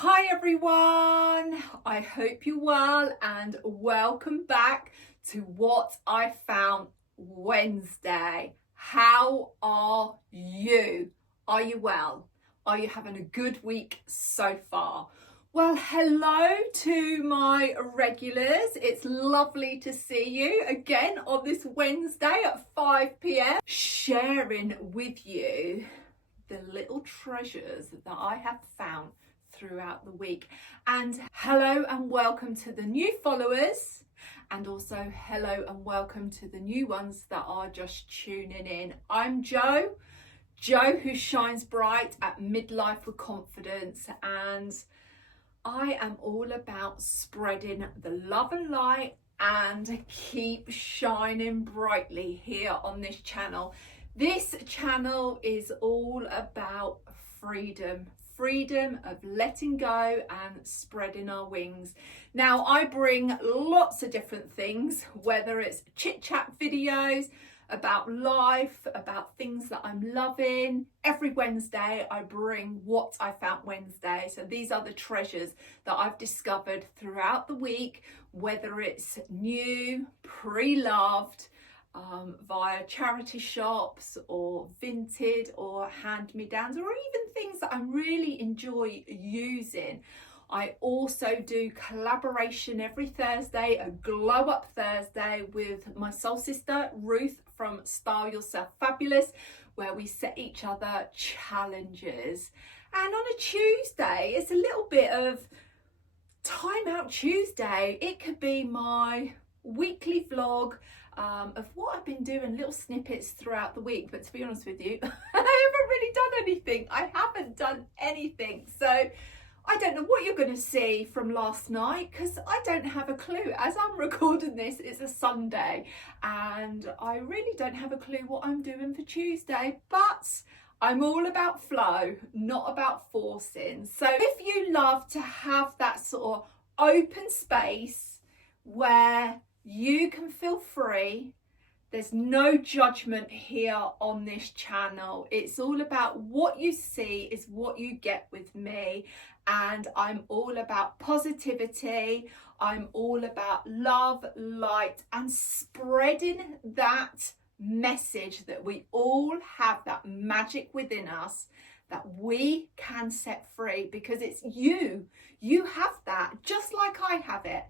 Hi everyone, I hope you're well and welcome back to What I Found Wednesday. How are you? Are you well? Are you having a good week so far? Well, hello to my regulars. It's lovely to see you again on this Wednesday at 5 p.m. sharing with you the little treasures that I have found throughout the week. And hello and welcome to the new followers, and also hello and welcome to the new ones that are just tuning in. I'm Jo who shines bright at Midlife with Confidence, and I am all about spreading the love and light and keep shining brightly here on this channel. This channel is all about freedom of letting go and spreading our wings. Now, I bring lots of different things, whether it's chit chat videos about life, about things that I'm loving. Every Wednesday I bring What I Found Wednesday. So these are the treasures that I've discovered throughout the week, whether it's new, pre-loved, via charity shops or vinted or hand-me-downs, or even things that I really enjoy using. I also do collaboration every Thursday, a glow up Thursday with my soul sister Ruth from Style Yourself Fabulous, where we set each other challenges. And on a Tuesday, it's a little bit of Time Out Tuesday. It could be my weekly vlog of what I've been doing, little snippets throughout the week. But to be honest with you, I haven't really done anything. I haven't done anything. So I don't know what you're going to see from last night, because I don't have a clue. As I'm recording this, it's a Sunday and I really don't have a clue what I'm doing for Tuesday, but I'm all about flow, not about forcing. So if you love to have that sort of open space where you can feel free, there's no judgment here on this channel. It's all about what you see is what you get with me. And I'm all about positivity. I'm all about love, light, and spreading that message that we all have that magic within us that we can set free, because it's you. You have that just like I have it.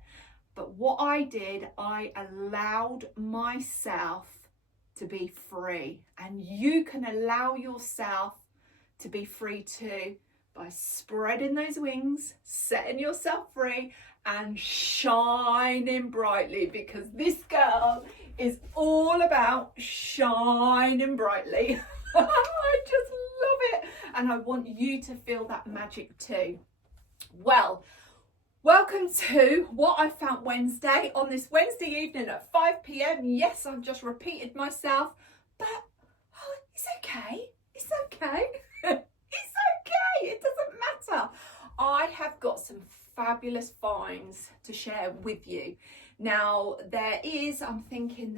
But what I did, I allowed myself to be free, and you can allow yourself to be free too by spreading those wings, setting yourself free and shining brightly, because this girl is all about shining brightly. I just love it, and I want you to feel that magic too. Well, welcome to What I Found Wednesday on this Wednesday evening at 5 p.m. Yes, I've just repeated myself, but it's okay. It's okay. It's okay. It doesn't matter. I have got some fabulous finds to share with you. Now, I'm thinking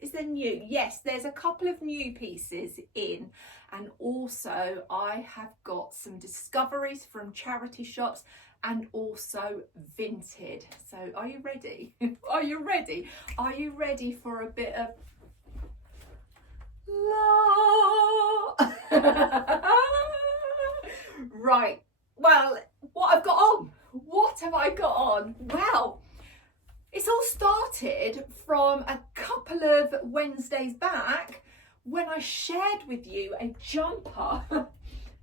is there new? Yes, there's a couple of new pieces in, and also I have got some discoveries from charity shops and also vinted. So are you ready? Are you ready? Are you ready for a bit of Right, well, what have I got on? Well, it's all started from a couple of Wednesdays back when I shared with you a jumper that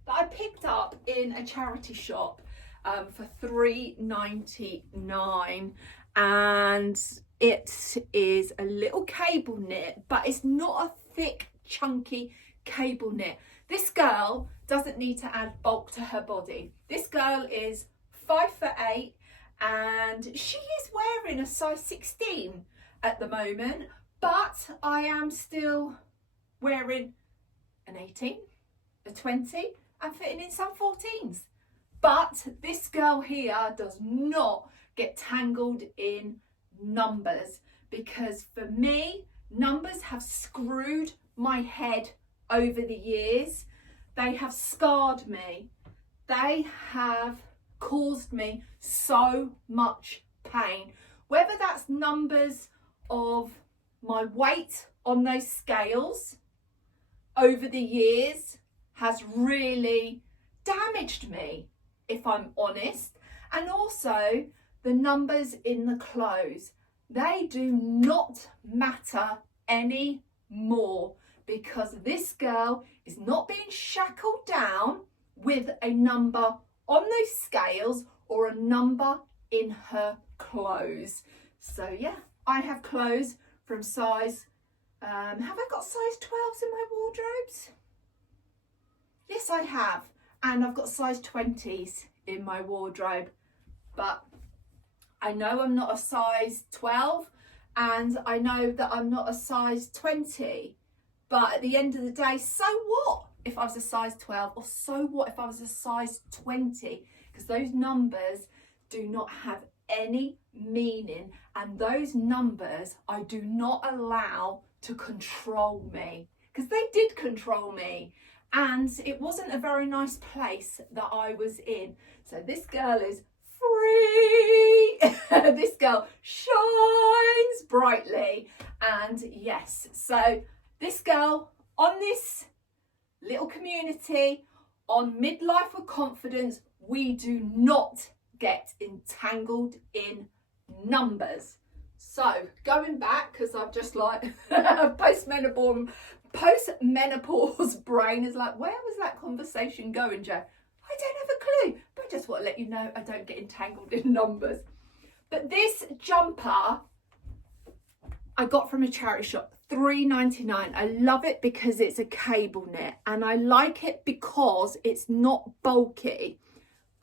I picked up in a charity shop for $3.99, and it is a little cable knit, but it's not a thick, chunky cable knit. This girl doesn't need to add bulk to her body. This girl is 5'8", and she is wearing a size 16 at the moment, but I am still wearing an 18, a 20, and fitting in some 14s. But this girl here does not get tangled in numbers, because for me, numbers have screwed my head over the years. They have scarred me. they have caused me so much pain. Whether that's numbers of my weight on those scales over the years has really damaged me, if I'm honest. And also the numbers in the clothes, they do not matter anymore, because this girl is not being shackled down with a number on those scales or a number in her clothes. So yeah, I have clothes from size, have I got size 12s in my wardrobes? Yes, I have. And I've got size 20s in my wardrobe. But I know I'm not a size 12, and I know that I'm not a size 20. But at the end of the day, so what if I was a size 12, or so what if I was a size 20? Because those numbers do not have any meaning, and those numbers I do not allow to control me, because they did control me, and it wasn't a very nice place that I was in. So this girl is free. This girl shines brightly. And yes, so this girl on this little community on Midlife with Confidence, we do not get entangled in numbers. So going back, because I've just like post-menopause brain is like, where was that conversation going, Jo? I don't have a clue, but I just want to let you know I don't get entangled in numbers. But this jumper I got from a charity shop, $3.99. I love it because it's a cable knit, and I like it because it's not bulky.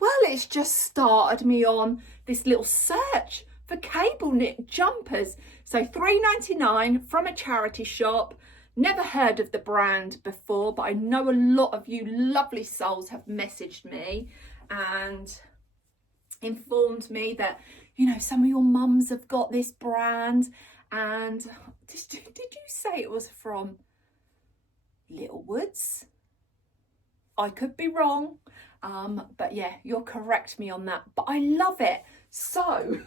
Well, it's just started me on this little search for cable knit jumpers. So $3.99 from a charity shop. Never heard of the brand before, but I know a lot of you lovely souls have messaged me and informed me that, you know, some of your mums have got this brand. And did you say it was from Littlewoods? I could be wrong, but yeah, you'll correct me on that. But I love it. So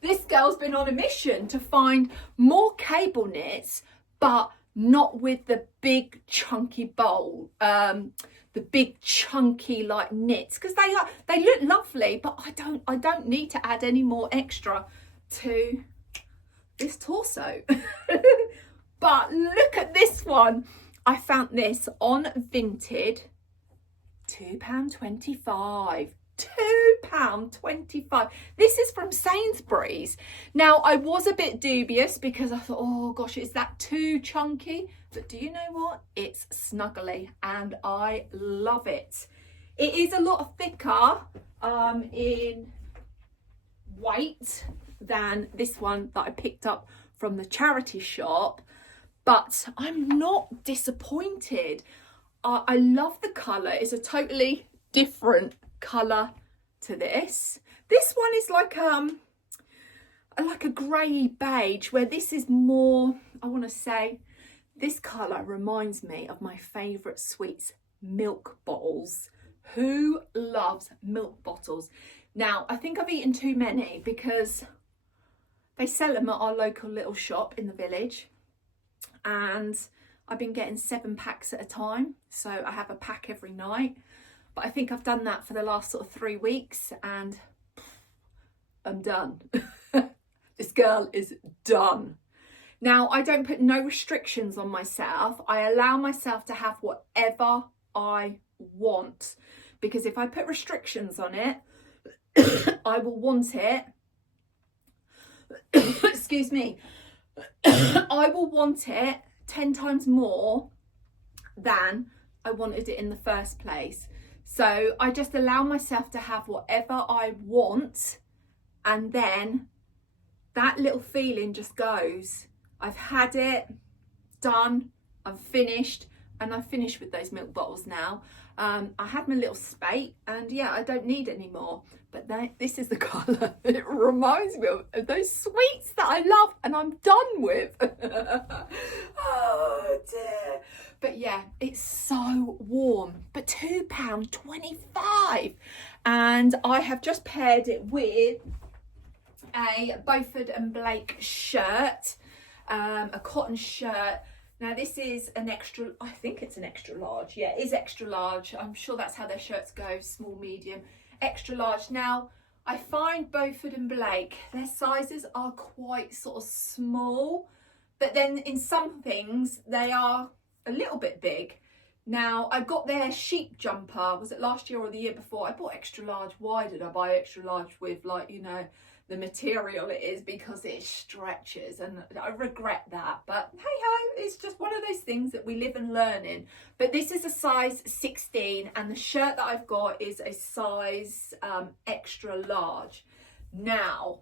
this girl's been on a mission to find more cable knits, but not with the big chunky bowl, the big chunky like knits, because they look lovely, but I don't need to add any more extra to this torso. But look at this one. I found this on Vinted, £2.25. £2.25. This is from Sainsbury's. Now, I was a bit dubious because I thought, oh gosh, is that too chunky? But do you know what? It's snuggly and I love it. It is a lot thicker in weight than this one that I picked up from the charity shop, but I'm not disappointed. I love the colour. It's a totally different colour to this. This one is like a grey beige, where this is more, I want to say, this colour reminds me of my favourite sweets, milk bottles. Who loves milk bottles? Now, I think I've eaten too many because they sell them at our local little shop in the village, and I've been getting 7 packs at a time. So I have a pack every night. But I think I've done that for the last sort of 3 weeks and I'm done. This girl is done. Now, I don't put no restrictions on myself. I allow myself to have whatever I want, because if I put restrictions on it, I will want it. Excuse me. I will want it 10 times more than I wanted it in the first place. So I just allow myself to have whatever I want, and then that little feeling just goes. I've had it, done, I'm finished, and I've finished with those milk bottles now. I had my little spate, and yeah, I don't need any more. But this is the colour. It reminds me of those sweets that I love and I'm done with. Oh dear. But yeah, it's so warm. But £2.25. And I have just paired it with a Beaufort and Blake shirt, a cotton shirt. Now this is an extra, I think it's an extra large. Yeah, it is extra large. I'm sure that's how their shirts go, small, medium, extra large. Now, I find Beaufort and Blake, their sizes are quite sort of small, but then in some things they are a little bit big. Now, I got their sheep jumper, was it last year or the year before? I bought extra large. Why did I buy extra large with, like, you know, the material it is? Because it stretches, and I regret that. But hey ho, it's just one of those things that we live and learn in. But this is a size 16, and the shirt that I've got is a size extra large. Now,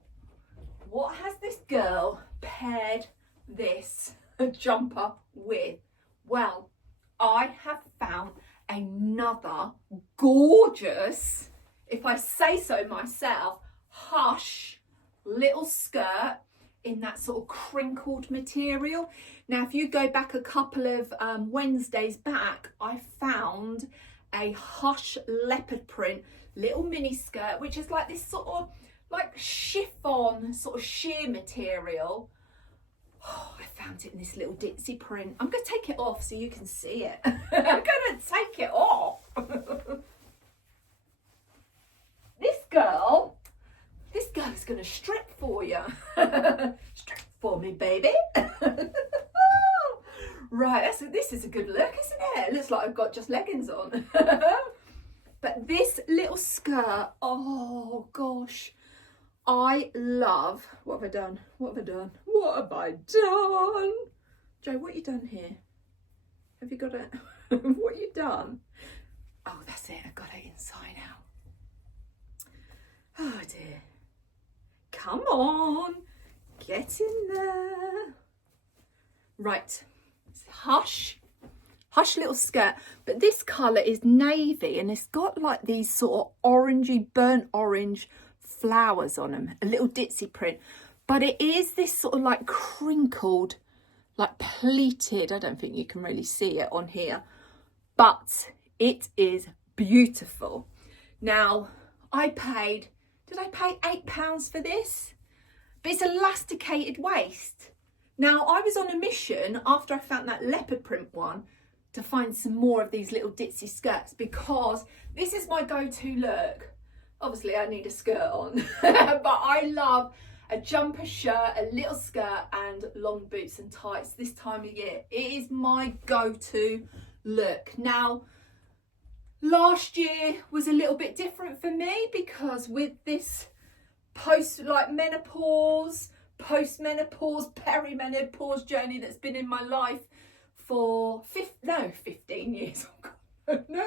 what has this girl paired this jumper with? Well, I have found another gorgeous, if I say so myself, hush little skirt in that sort of crinkled material. Now, if you go back a couple of Wednesdays back, I found a hush leopard print little mini skirt, which is like this sort of like chiffon sort of sheer material. Oh, I found it in this little ditzy print. I'm going to take it off so you can see it. I'm going to take it off. This girl is going to strip for you. Strip for me, baby. Right, this is a good look, isn't it? It looks like I've got just leggings on. But this little skirt, oh gosh, I love. What have I done? What have I done? What have I done? Joe, what have you done here? Have you got it? What have you done? Oh, that's it. I got it inside out. Oh dear. Come on. Get in there. Right. It's hush little skirt. But this colour is navy, and it's got like these sort of orangey, burnt orange flowers on them, a little ditzy print, but it is this sort of like crinkled, like pleated. I don't think you can really see it on here, but it is beautiful. Now, did I pay £8 for this? But it's elasticated waist. Now, I was on a mission after I found that leopard print one to find some more of these little ditzy skirts, because this is my go-to look. Obviously, I need a skirt on, but I love a jumper shirt, a little skirt, and long boots and tights this time of year. It is my go-to look. Now, last year was a little bit different for me, because with this menopause, post-menopause, perimenopause journey that's been in my life for 15 years. Oh God. No,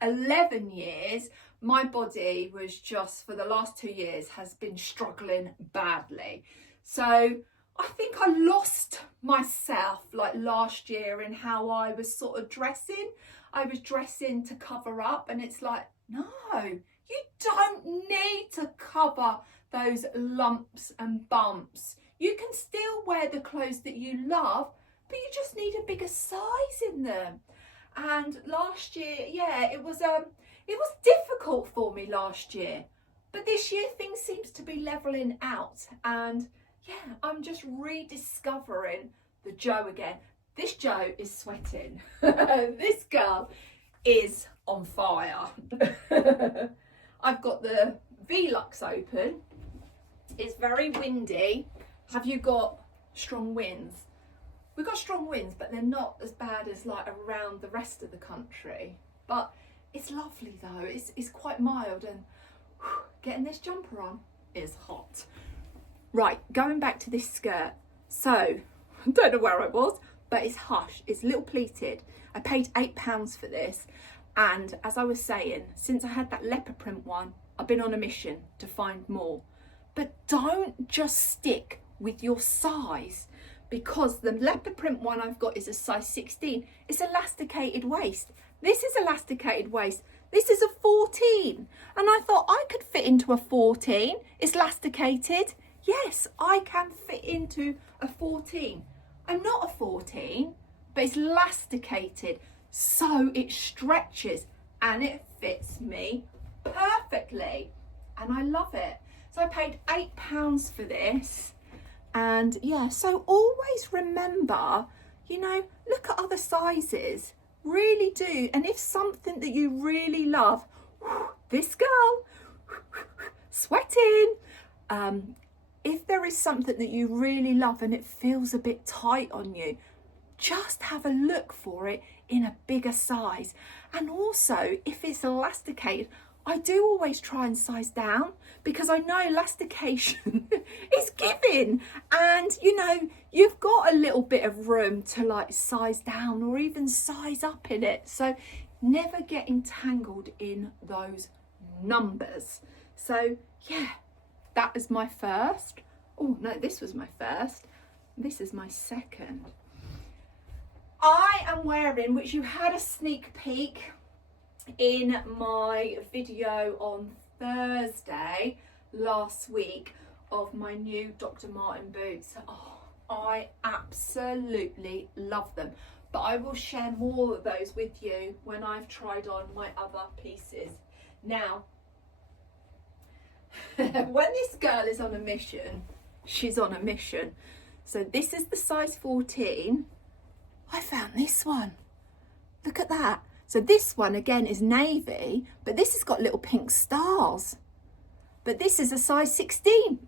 11 years. My body was just, for the last 2 years, has been struggling badly. So I think I lost myself like last year in how I was sort of dressing. I was dressing to cover up, and it's like, no, you don't need to cover those lumps and bumps. You can still wear the clothes that you love, but you just need a bigger size in them. And last year, yeah, it was difficult for me last year, but this year things seems to be leveling out, and yeah, I'm just rediscovering the Joe again. This Joe is sweating. This girl is on fire. I've got the Velux open. It's very windy. Have you got strong winds? We've got strong winds, but they're not as bad as like around the rest of the country. But it's lovely though. It's quite mild, and whew, getting this jumper on is hot. Right, going back to this skirt. So, I don't know where I was, but it's hush. It's little pleated. I paid £8 for this. And as I was saying, since I had that leopard print one, I've been on a mission to find more. But don't just stick with your size, because the leopard print one I've got is a size 16. It's elasticated waist. This is elasticated waist. This is a 14. And I thought I could fit into a 14. It's elasticated. Yes, I can fit into a 14. I'm not a 14, but it's elasticated. So it stretches and it fits me perfectly. And I love it. So I paid £8 for this. And yeah, so always remember, you know, look at other sizes. Really do. And if something that you really love, this girl, sweating. If there is something that you really love and it feels a bit tight on you, just have a look for it in a bigger size. And also, if it's elasticated, I do always try and size down, because I know elastication is giving, and you know, you've got a little bit of room to like size down or even size up in it. So never get entangled in those numbers. So yeah, that is my first. Oh no, this was my first. This is my second. I am wearing, which you had a sneak peek in my video on Thursday last week, of my new Dr. Martin boots. Oh, I absolutely love them, but I will share more of those with you when I've tried on my other pieces. Now, when this girl is on a mission, she's on a mission. So this is the size 14. I found this one. Look at that. So this one again is navy, but this has got little pink stars. But this is a size 16.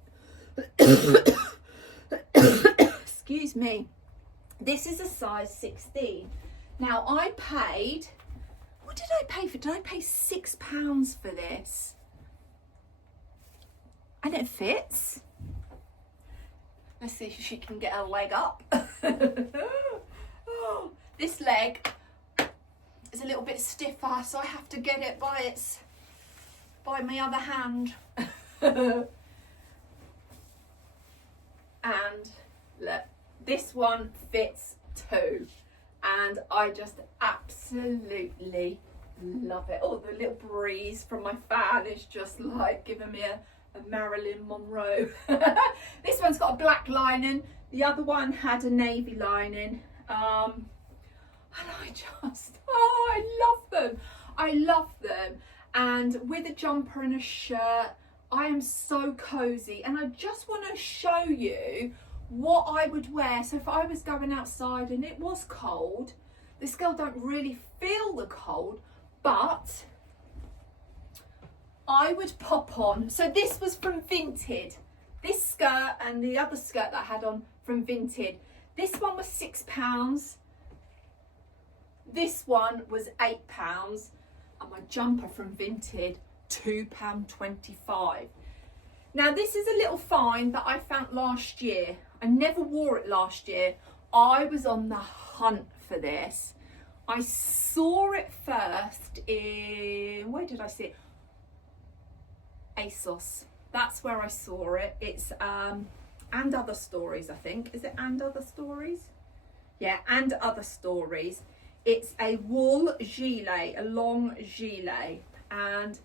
Excuse me. This is a size 16. Now I paid, what did I pay for? Did I pay £6 for this? And it fits. Let's see if she can get her leg up. Oh, this leg is a little bit stiffer, so I have to get it by my other hand. And look, this one fits too, and I just absolutely love it. Oh, the little breeze from my fan is just like giving me a Marilyn Monroe. This one's got a black lining, the other one had a navy lining, and I just, oh, I love them. I love them. And with a jumper and a shirt, I am so cozy. And I just want to show you what I would wear. So if I was going outside and it was cold, this girl don't really feel the cold, but I would pop on. So this was from Vinted. This skirt and the other skirt that I had on from Vinted. This one was £6. This one was £8, and my jumper from Vinted, £2.25. Now this is a little find that I found last year. I never wore it last year. I was on the hunt for this. I saw it first in, where did I see it? ASOS. That's where I saw it. It's And Other Stories, I think. Is it And Other Stories? Yeah, And Other Stories. It's a wool gilet, a long gilet, and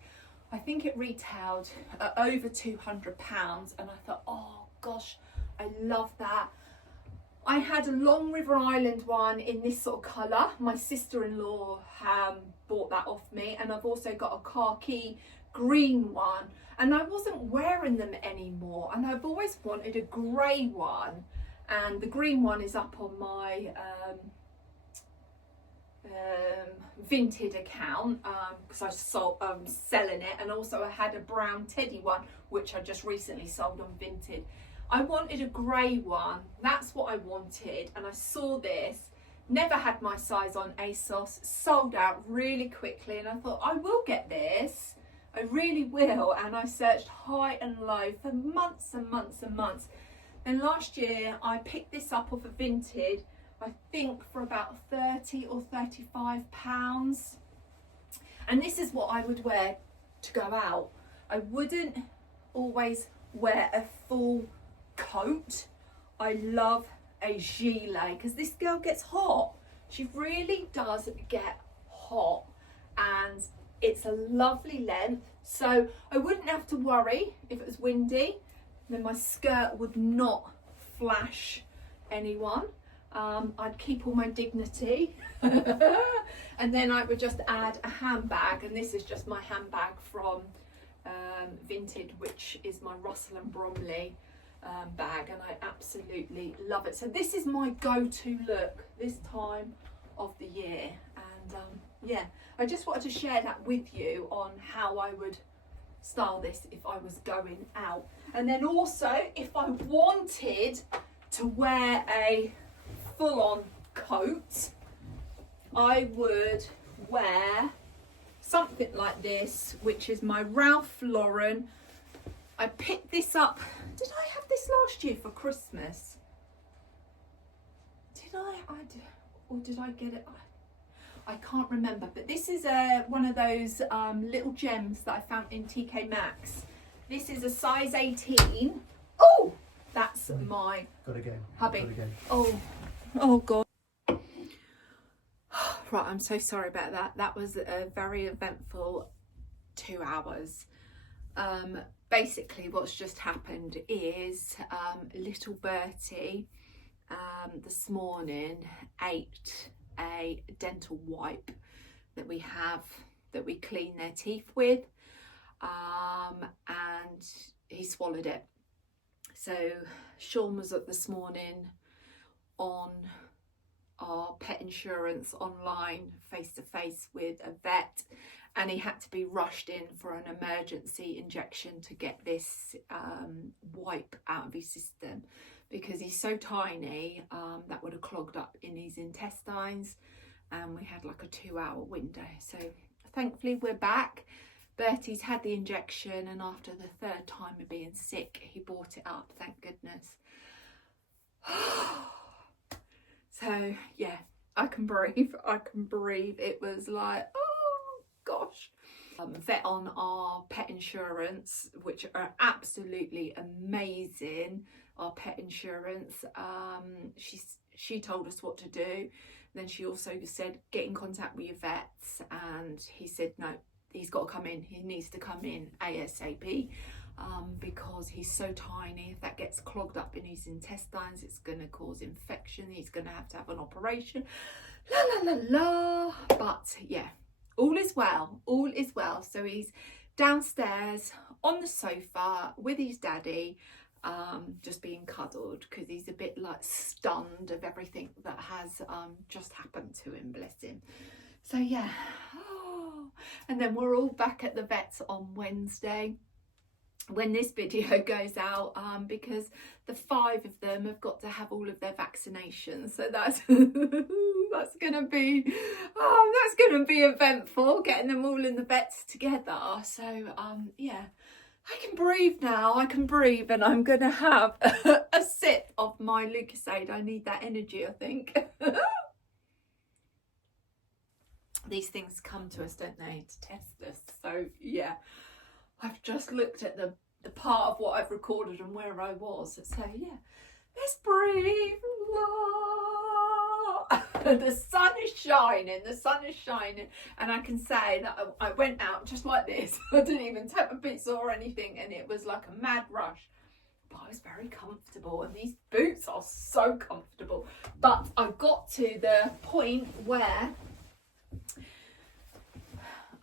I think it retailed at over £200, and I thought, oh gosh, I love that. I had a Long River Island one in this sort of colour. My sister-in-law bought that off me, and I've also got a khaki green one, and I wasn't wearing them anymore, and I've always wanted a grey one, and the green one is up on my Vinted account, because I'm selling it, and also I had a brown teddy one which I just recently sold on Vinted. I wanted a grey one, that's what I wanted, and I saw this, never had my size on ASOS, sold out really quickly, and I thought I will get this, I really will, and I searched high and low for months and months and months. Then last year I picked this up off of Vinted, I think for about £30 or £35. And this is what I would wear to go out. I wouldn't always wear a full coat. I love a gilet because this girl gets hot. She really does get hot, and it's a lovely length, so I wouldn't have to worry if it was windy. Then my skirt would not flash anyone. I'd keep all my dignity. And then I would just add a handbag, and this is just my handbag from VINTED, which is my Russell and Bromley bag, and I absolutely love it. So this is my go-to look this time of the year, and yeah, I just wanted to share that with you on how I would style this if I was going out. And then also, if I wanted to wear a full-on coat, I would wear something like this, which is my Ralph Lauren. I picked this up. Did I have this last year for Christmas? Did I or did I get it? I can't remember, but this is one of those little gems that I found in TK Maxx. This is a size 18. Oh, that's my hubby. Oh God. Right, I'm so sorry about that. That was a very eventful 2 hours. Basically what's just happened is little Bertie this morning ate a dental wipe that we have, that we clean their teeth with, and he swallowed it. So Sean was up this morning on our pet insurance online face to face with a vet, and he had to be rushed in for an emergency injection to get this wipe out of his system, because he's so tiny that would have clogged up in his intestines, and we had like a 2 hour window. So thankfully we're back. Bertie's had the injection, and after the third time of being sick, he brought it up, thank goodness. So yeah, I can breathe. It was like, oh gosh. Vet on our pet insurance, which are absolutely amazing. Our pet insurance, she told us what to do. Then she also said, get in contact with your vets, and he said no, he's got to come in. He needs to come in ASAP. Because he's so tiny. If that gets clogged up in his intestines, it's going to cause infection. He's going to have an operation. La la la la. But yeah, all is well. All is well. So he's downstairs on the sofa with his daddy, just being cuddled, because he's a bit like stunned of everything that has just happened to him, bless him. So yeah. Oh. And then we're all back at the vets on Wednesday when this video goes out, because the 5 of them have got to have all of their vaccinations. So that's that's gonna be eventful, getting them all in the vets together. So yeah, I can breathe now. I can breathe, and I'm gonna have a sip of my Lucozade. I need that energy, I think. These things come to us, don't they, to test us. So yeah, I've just looked at the part of what I've recorded and where I was. So yeah, let's breathe. The sun is shining, and I can say that I went out just like this. I didn't even take my boots or anything, and it was like a mad rush. But I was very comfortable, and these boots are so comfortable. But I got to the point where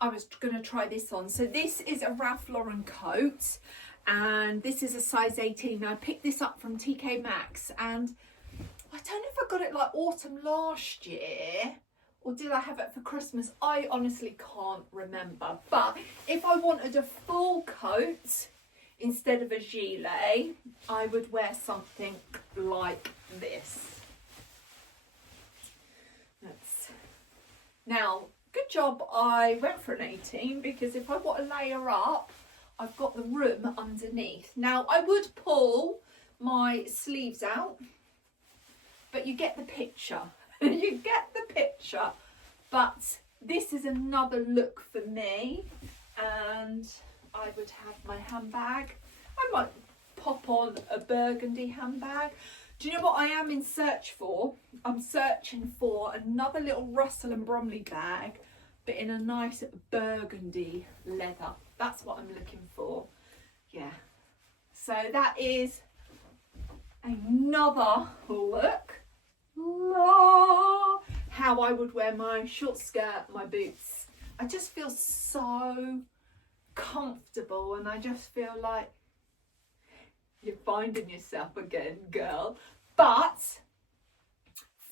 I was going to try this on. So this is a Ralph Lauren coat, and this is a size 18. I picked this up from TK Maxx, and I don't know if I got it like autumn last year, or did I have it for Christmas? I honestly can't remember. But if I wanted a full coat instead of a gilet, I would wear something like this. Now, good job I went for an 18, because if I want to layer up, I've got the room underneath. Now, I would pull my sleeves out, but you get the picture. You get the picture. But this is another look for me, and I would have my handbag. I might pop on a burgundy handbag. Do you know what I am in search for? I'm searching for another little Russell and Bromley bag, but in a nice burgundy leather. That's what I'm looking for. Yeah. So that is another look. How I would wear my short skirt, my boots. I just feel so comfortable, and I just feel like you're finding yourself again, girl. But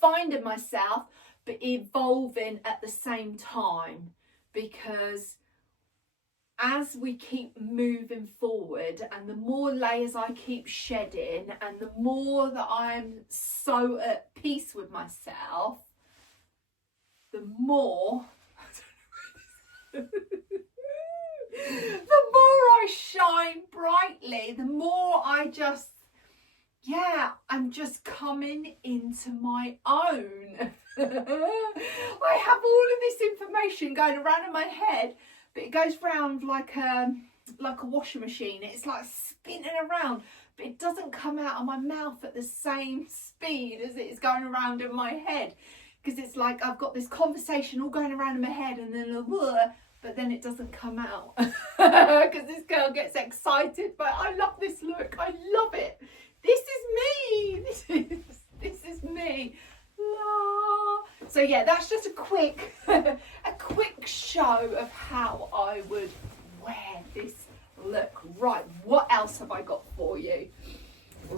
finding myself, but evolving at the same time, because as we keep moving forward and the more layers I keep shedding and the more that I'm so at peace with myself, the more the more I shine brightly, the more I just, I'm just coming into my own. I have all of this information going around in my head, but it goes round like a washing machine. It's like spinning around, but it doesn't come out of my mouth at the same speed as it's going around in my head, because it's like I've got this conversation all going around in my head, and then but then it doesn't come out because this girl gets excited. But I love this look. I love it. This is me. This is me. La. So yeah, that's just a quick show of how I would wear this look. Right, what else have I got for you?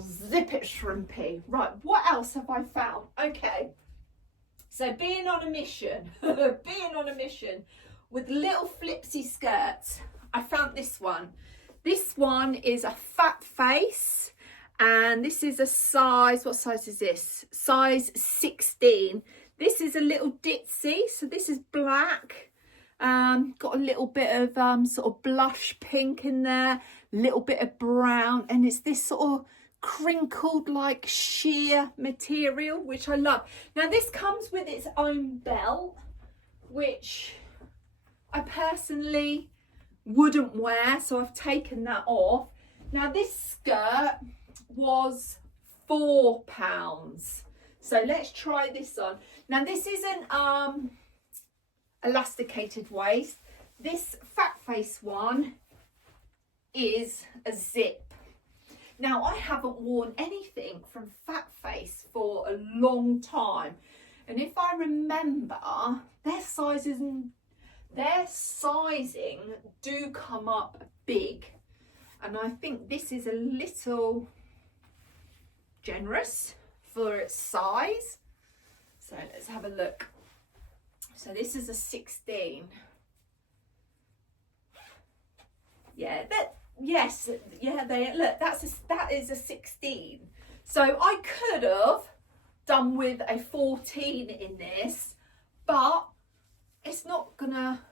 Zip it, shrimpy. Right, what else have I found? Okay, so being on a mission, with little flipsy skirts, I found this one. This one is a fat face, and this is a size, what size is this? Size 16. This is a little ditzy, so this is black. Got a little bit of sort of blush pink in there, little bit of brown, and it's this sort of crinkled like sheer material, which I love. Now this comes with its own belt, which I personally wouldn't wear, so I've taken that off. Now this skirt was £4, so let's try this on. Now this isn't elasticated waist. This fat face one is a zip. Now I haven't worn anything from fat face for a long time, and if I remember, their sizing do come up big, and I think this is a little generous for its size. So let's have a look. So this is a 16. Yeah, that is a 16. So I could have done with a 14 in this, but it's not gonna,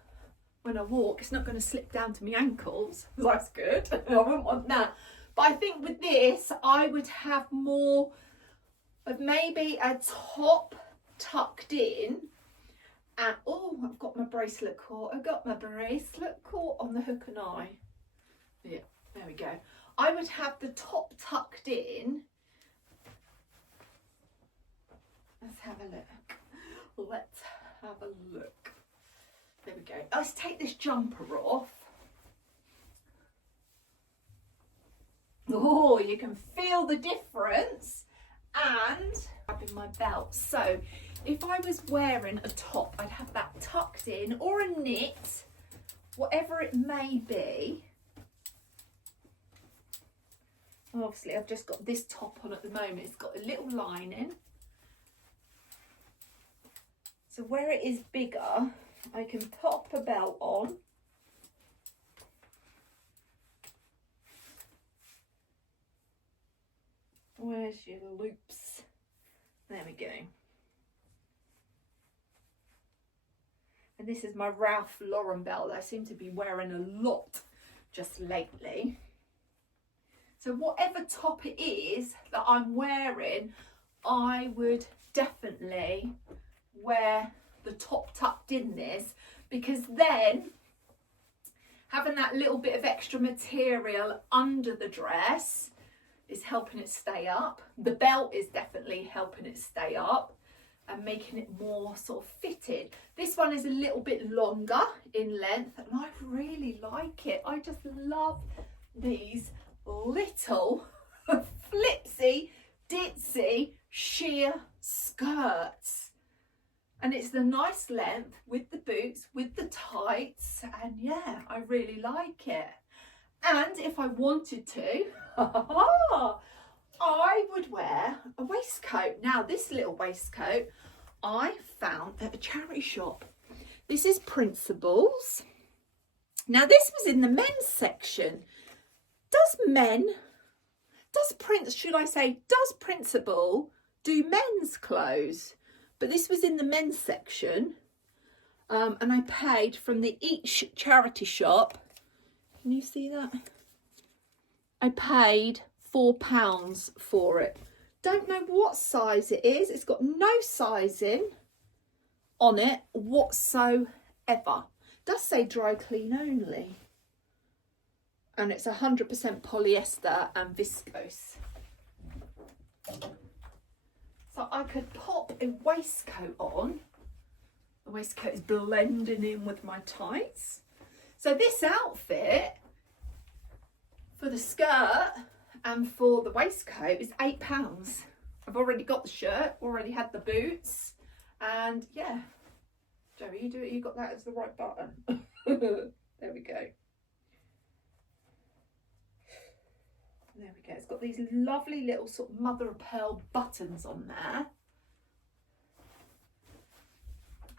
when I walk, it's not gonna slip down to my ankles. That's good. I wouldn't want that. But I think with this, I would have more of maybe a top tucked in. And oh, I've got my bracelet caught. On the hook and eye. Yeah, there we go. I would have the top tucked in. Let's have a look. There we go. Let's take this jumper off. Oh, you can feel the difference. And grabbing my belt. So if I was wearing a top, I'd have that tucked in, or a knit, whatever it may be. Obviously I've just got this top on at the moment. It's got a little lining. So where it is bigger, I can pop a belt on. Where's your loops? There we go. And this is my Ralph Lauren belt that I seem to be wearing a lot just lately. So whatever top it is that I'm wearing, I would definitely wear the top tucked in this, because then having that little bit of extra material under the dress is helping it stay up. The belt is definitely helping it stay up. and making it more sort of fitted. This one is a little bit longer in length and I really like it. I just love these little flipsy ditzy sheer skirts, and it's the nice length with the boots, with the tights, and yeah, I really like it. And if I wanted to, I would wear a waistcoat. Now this little waistcoat I found at a charity shop. This is Principles. Now this was in the men's section. Does Principle do men's clothes? But this was in the men's section, and I paid from the each charity shop. Can you see that? I paid £4 for it. Don't know what size it is. It's got no sizing on it whatsoever. It does say dry clean only. And it's 100% polyester and viscose. So I could pop a waistcoat on. The waistcoat is blending in with my tights. So this outfit for the skirt and for the waistcoat is £8. I've already got the shirt, already had the boots, and yeah. Joey, you got that as the right button. There we go. There we go. It's got these lovely little sort of mother of pearl buttons on there.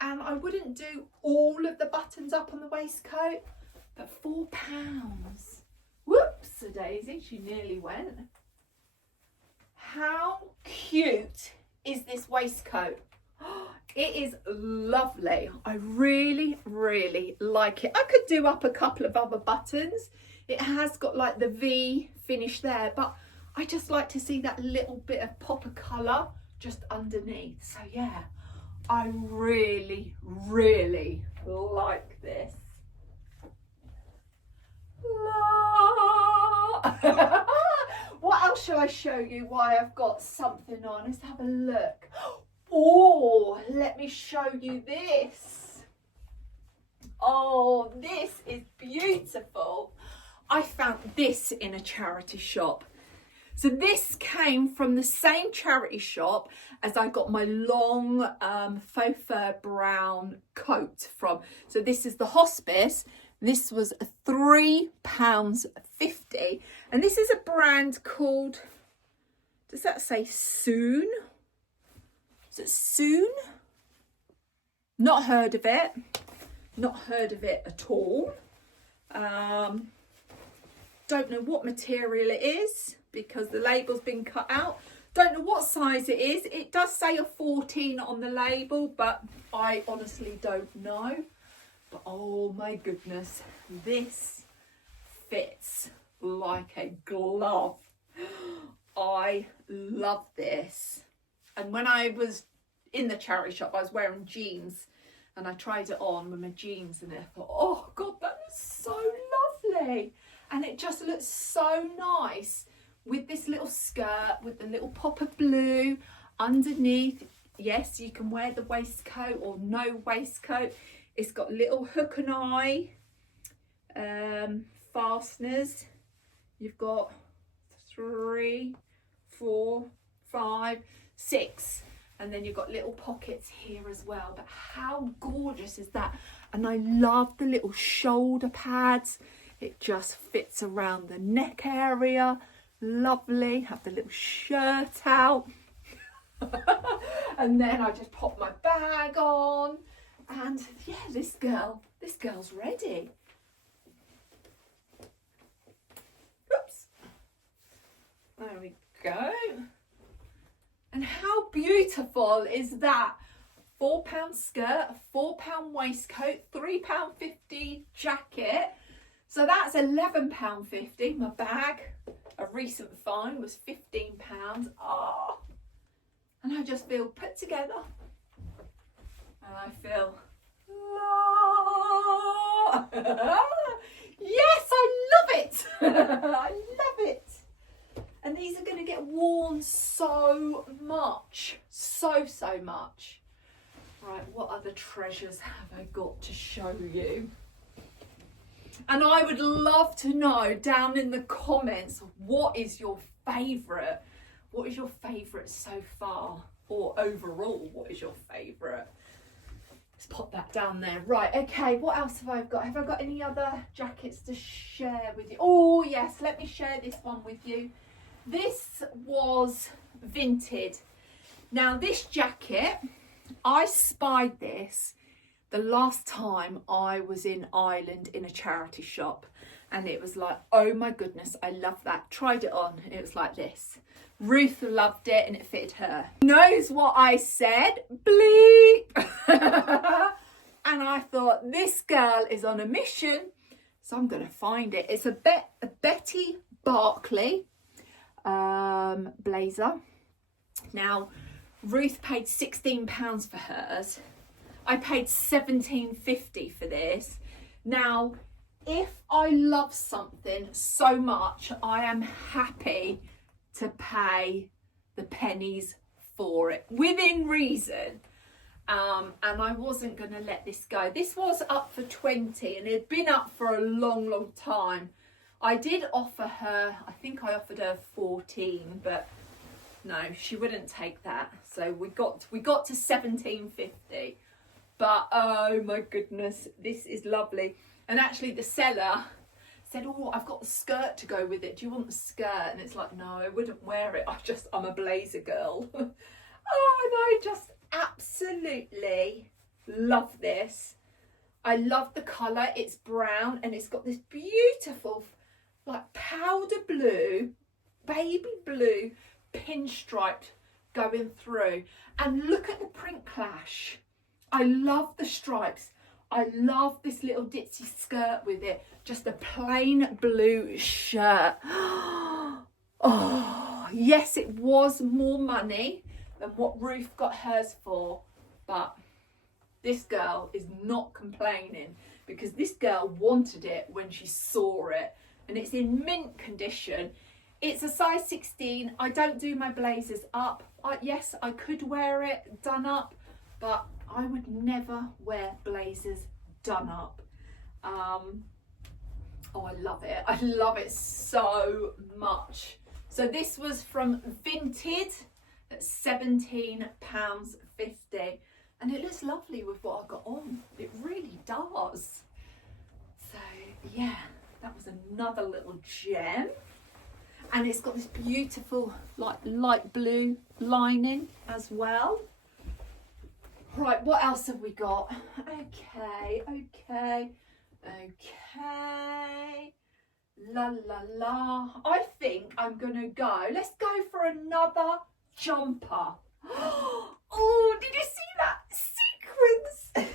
And I wouldn't do all of the buttons up on the waistcoat, but £4. Whoops, a daisy, she nearly went. How cute is this waistcoat? It is lovely. I really, really like it. I could do up a couple of other buttons. It has got like the V finish there, but I just like to see that little bit of pop of colour just underneath. So yeah, I really, really like this. What else shall I show you? Why I've got something on? Let's have a look. Oh, let me show you this. Oh, this is beautiful. I found this in a charity shop. So this came from the same charity shop as I got my long faux fur brown coat from. So this is the Hospice. This was £3.50. And this is a brand called, does that say Soon? Is it Soon? Not heard of it. Not heard of it at all. Don't know what material it is because the label's been cut out. Don't know what size it is. It does say a 14 on the label, but I honestly don't know. But oh my goodness, this fits like a glove. I love this. And when I was in the charity shop, I was wearing jeans and I tried it on with my jeans and I thought, oh God, that is so lovely. And it just looks so nice with this little skirt, with the little pop of blue underneath. Yes, you can wear the waistcoat or no waistcoat. It's got little hook and eye fasteners. You've got 3, 4, 5, 6. And then you've got little pockets here as well. But how gorgeous is that? And I love the little shoulder pads. It just fits around the neck area. Lovely. Have the little shirt out. And then I just pop my bag on. And yeah, this girl's ready. Oops. There we go. And how beautiful is that? £4 skirt, a £4 waistcoat, £3.50 jacket. So that's £11.50. My bag, a recent find, was £15. Oh, and I just feel put together. And I feel, oh. Yes, I love it. I love it. And these are going to get worn so much. So so much. Right, what other treasures have I got to show you? And I would love to know down in the comments, what is your favourite? What is your favourite so far? Or overall, what is your favourite? Let's pop that down there. Right, okay, what else have I got? Have I got any other jackets to share with you? Oh yes, let me share this one with you. This was Vinted. Now this jacket, I spied this the last time I was in Ireland in a charity shop, and it was like, oh my goodness, I love that. Tried it on, it was like this. Ruth loved it and it fitted her. Knows what I said? Bleep. And I thought, this girl is on a mission, so I'm going to find it. It's a Betty Barclay blazer. Now, Ruth paid £16 for hers. I paid £17.50 for this. Now, if I love something so much, I am happy to pay the pennies for it, within reason. And I wasn't going to let this go. This was up for 20 and it had been up for a long time. I did offer her, I think I offered her 14, but no, she wouldn't take that. So we got to £17.50. But oh my goodness, this is lovely. And actually the seller said, oh, I've got the skirt to go with it. Do you want the skirt? And it's like, no, I wouldn't wear it. I'm a blazer girl. Oh, and I just absolutely love this. I love the colour. It's brown and it's got this beautiful like powder blue, baby blue pinstriped going through. And look at the print clash. I love the stripes. I love this little ditzy skirt with it. Just a plain blue shirt. Oh, yes, it was more money than what Ruth got hers for. But this girl is not complaining because this girl wanted it when she saw it. And it's in mint condition. It's a size 16. I don't do my blazers up. Yes, I could wear it done up, but I would never wear blazers done up. Oh, I love it. I love it so much. So this was from Vinted at £17.50. And it looks lovely with what I got on. It really does. So yeah, that was another little gem. And it's got this beautiful like light blue lining as well. Right, what else have we got? Okay. La. I think I'm gonna go. Let's go for another jumper. Oh, did you see that? Sequins.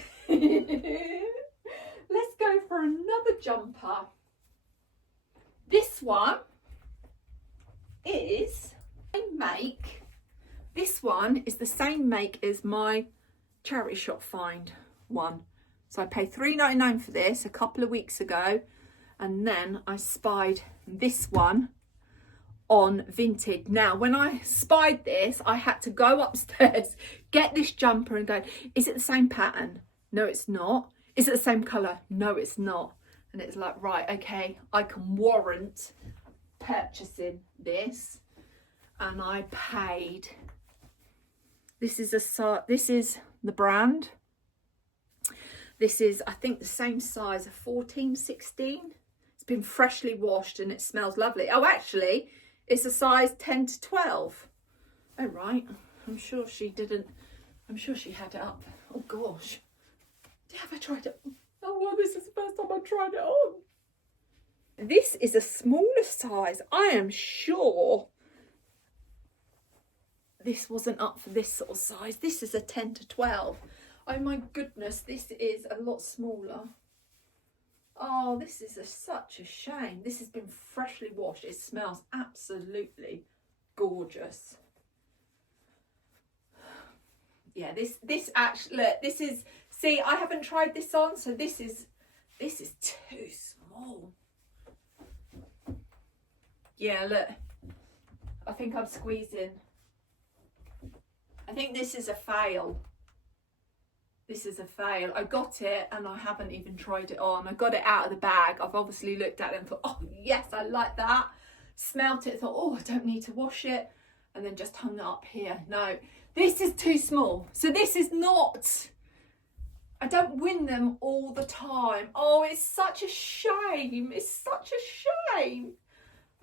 Let's go for another jumper. This one is make. This one is the same make as my charity shop find one. So I paid $3.99 for this a couple of weeks ago, and then I spied this one on Vinted. Now when I spied this, I had to go upstairs, get this jumper and go, is it the same pattern? No, it's not. Is it the same colour? No, it's not. And it's like, right, okay, I can warrant purchasing this. And I paid, this is the brand. This is, I think, the same size, a 14, 16. It's been freshly washed and it smells lovely. Oh, actually, it's a size 10 to 12. Oh, right. I'm sure she had it up. Oh, gosh. Have I tried it on? Oh, well, this is the first time I tried it on. This is a smaller size. I am sure this wasn't up for this sort of size. This is a 10 to 12. Oh my goodness, this is a lot smaller. Oh, this is such a shame. This has been freshly washed. It smells absolutely gorgeous. Yeah, this actually, look, this is, see, I haven't tried this on, so this is too small. Yeah, look, I think I'm squeezing I think this is a fail. This is a fail. I got it and I haven't even tried it on. I got it out of the bag. I've obviously looked at it and thought, oh yes, I like that. Smelt it, thought, oh, I don't need to wash it. And then just hung it up here. No, this is too small. So this is not, I don't win them all the time. Oh, it's such a shame. It's such a shame.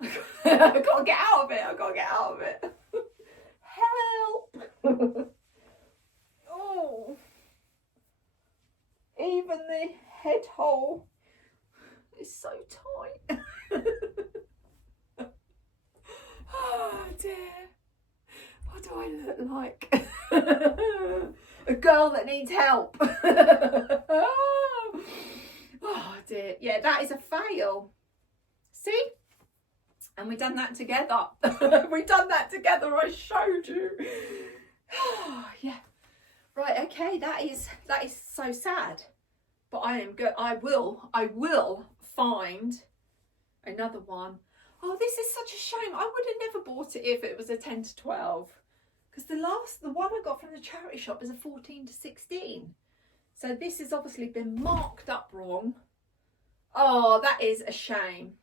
I've got to get out of it. I've got to get out of it. Help. Oh. Even the head hole is so tight. Oh dear. What do I look like? A girl that needs help. Oh dear. Yeah, that is a fail. See? And we've done that together. We've done that together. I showed you. Yeah. Right, okay, that is so sad. But I am good. I will find another one. Oh, this is such a shame. I would have never bought it if it was a 10 to 12. Because the one I got from the charity shop is a 14 to 16. So this has obviously been marked up wrong. Oh, that is a shame.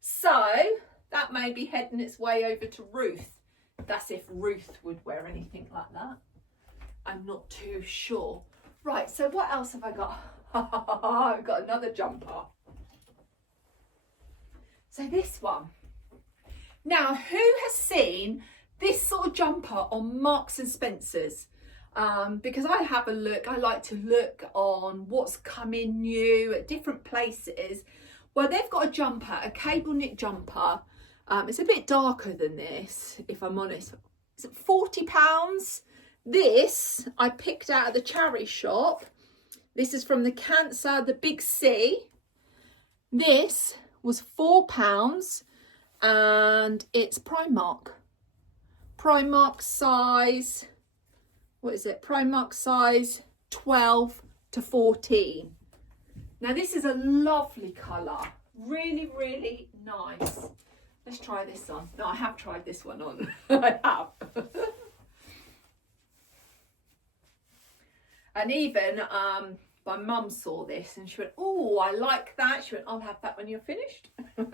So that may be heading its way over to Ruth. That's if Ruth would wear anything like that. I'm not too sure. Right, so what else have I got? I've got another jumper. So this one. Now, who has seen this sort of jumper on Marks and Spencer's? Because I have a look, I like to look on what's coming new at different places. Well, they've got a jumper, a cable knit jumper. It's a bit darker than this, if I'm honest. Is it £40? This I picked out of the charity shop. This is from the Cancer, the Big C. This was £4 and it's Primark. Primark size, what is it? Primark size 12 to 14. Now this is a lovely colour. Really, really nice. Let's try this on. No, I have tried this one on. I have. And even my mum saw this and she went, oh, I like that. She went, I'll have that when you're finished. I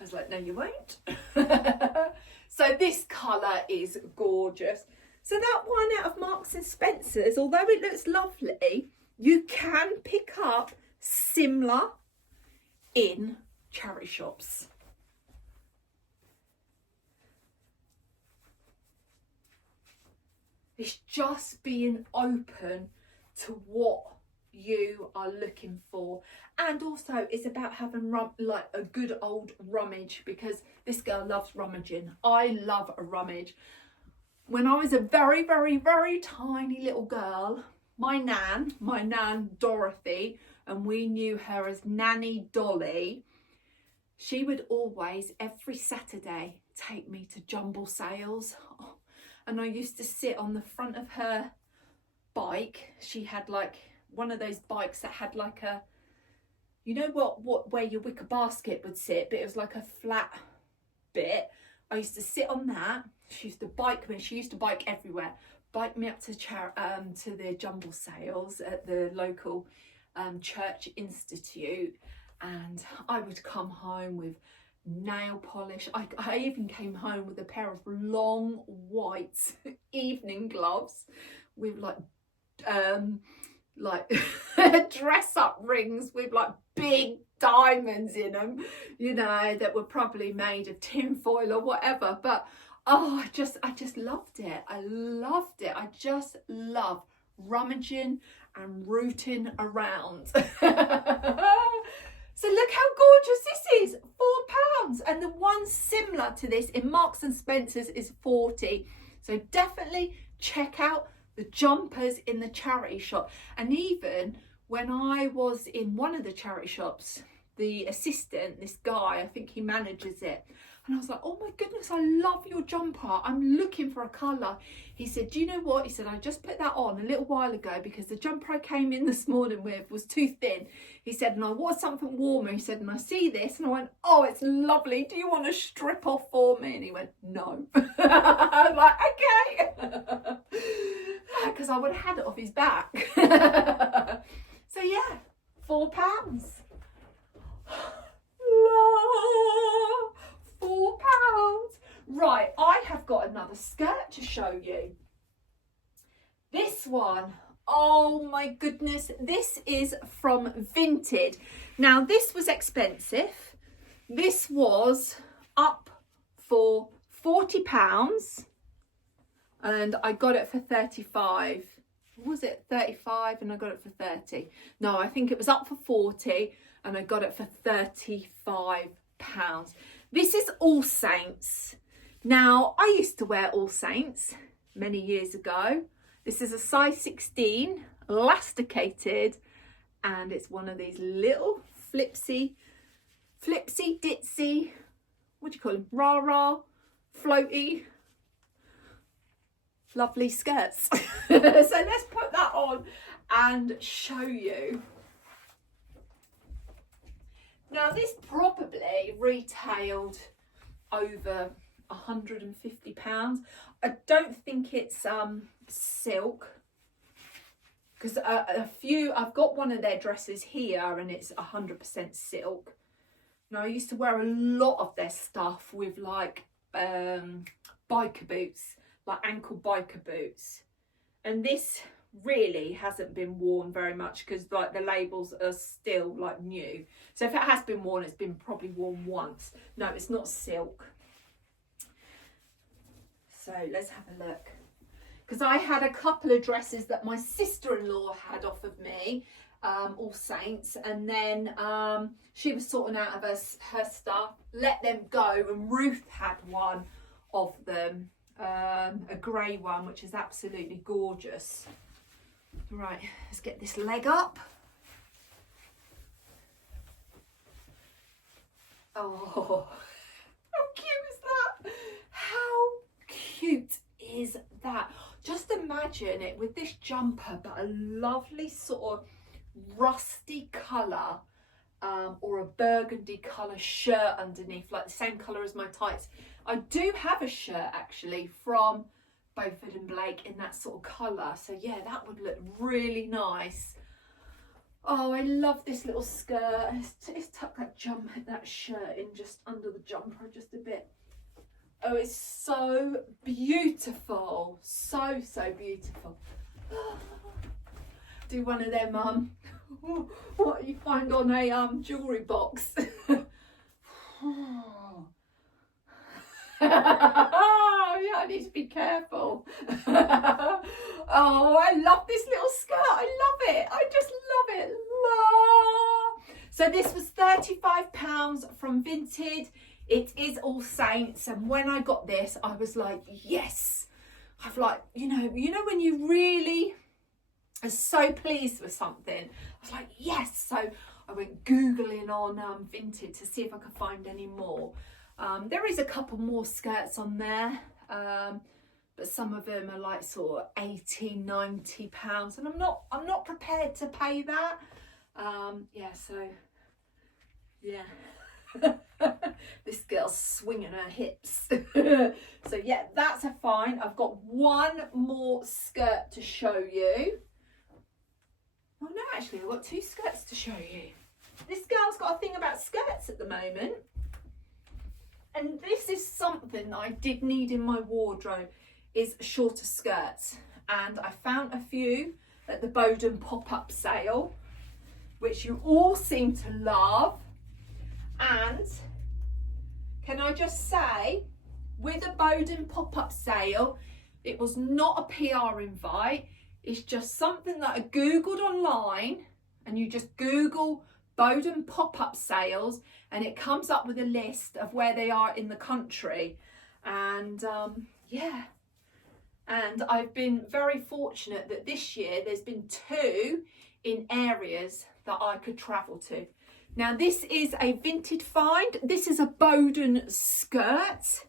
was like, no, you won't. So this colour is gorgeous. So that one out of Marks and Spencer's, although it looks lovely, you can pick up similar in charity shops. It's just being open to what you are looking for. And also it's about having like a good old rummage, because this girl loves rummaging. I love a rummage. When I was a very, very, very tiny little girl, my nan Dorothy, and we knew her as Nanny Dolly, she would always, every Saturday, take me to jumble sales. Oh, and I used to sit on the front of her bike. She had like one of those bikes that had like a, you know what where your wicker basket would sit, but it was like a flat bit. I used to sit on that. She used to bike me. She used to bike everywhere. Bike me up to the jumble sales at the local church institute, and I would come home with nail polish. I even came home with a pair of long white evening gloves with like dress up rings with like big diamonds in them, you know, that were probably made of tin foil or whatever. But oh, I just loved it. I loved it. I just love rummaging and rooting around. So look how gorgeous this is, £4. And the one similar to this in Marks and Spencer's is 40. So definitely check out the jumpers in the charity shop. And even when I was in one of the charity shops the assistant, this guy, I think he manages it. And I was like, oh my goodness, I love your jumper. I'm looking for a colour. He said, do you know what? He said, I just put that on a little while ago because the jumper I came in this morning with was too thin. He said, and I want something warmer. He said, and I see this. And I went, oh, it's lovely. Do you want to strip off for me? And he went, no. I was like, okay. Because I would have had it off his back. So yeah, £4. £4. Right, I have got another skirt to show you. This one, oh my goodness, this is from Vinted. Now this was expensive. This was up for £40 and I got it for 35. Was it 35 and I got it for 30? No, I think it was up for 40 and I got it for £35. This is All Saints. Now, I used to wear All Saints many years ago. This is a size 16, elasticated, and it's one of these little flipsy ditsy, what do you call them? Rah-rah, floaty, lovely skirts. So let's put that on and show you. Now this probably retailed over £150. I don't think it's silk, because I've got one of their dresses here and it's 100% silk. Now I used to wear a lot of their stuff with like biker boots, like ankle biker boots, and this really hasn't been worn very much because like the labels are still like new. So if it has been worn, it's been probably worn once. No, it's not silk. So let's have a look, because I had a couple of dresses that my sister-in-law had off of me, All Saints, and then she was sorting out of her stuff, let them go, and Ruth had one of them, a grey one, which is absolutely gorgeous. Right, let's get this leg up. Oh, how cute is that? How cute is that? Just imagine it with this jumper, but a lovely sort of rusty colour, or a burgundy colour shirt underneath, like the same colour as my tights. I do have a shirt actually from Beaufort and Blake in that sort of colour, so yeah, that would look really nice. Oh, I love this little skirt. It's tuck that shirt in just under the jumper just a bit. Oh, it's so beautiful, so beautiful. Do one of them what you find on a jewellery box. Oh, yeah, I need to be careful. Oh, I love this little skirt. I love it. I just love it. So this was £35 from Vinted. It is All Saints, and when I got this, I was like, yes. I've like, you know when you really are so pleased with something. I was like, yes. So I went Googling on Vinted to see if I could find any more. There is a couple more skirts on there, but some of them are like sort of £80-90, and I'm not prepared to pay that. Yeah, so yeah. This girl's swinging her hips. So yeah, that's a fine. I've got one more skirt to show you. Oh no, actually I've got two skirts to show you. This girl's got a thing about skirts at the moment. And this is something that I did need in my wardrobe, is shorter skirts. And I found a few at the Bowden pop-up sale, which you all seem to love. And can I just say, with a Bowden pop-up sale, it was not a PR invite. It's just something that I Googled online, and you just Google Bowden pop-up sales and it comes up with a list of where they are in the country. And yeah, and I've been very fortunate that this year there's been two in areas that I could travel to. Now this is a Vinted find. This is a Bowden skirt.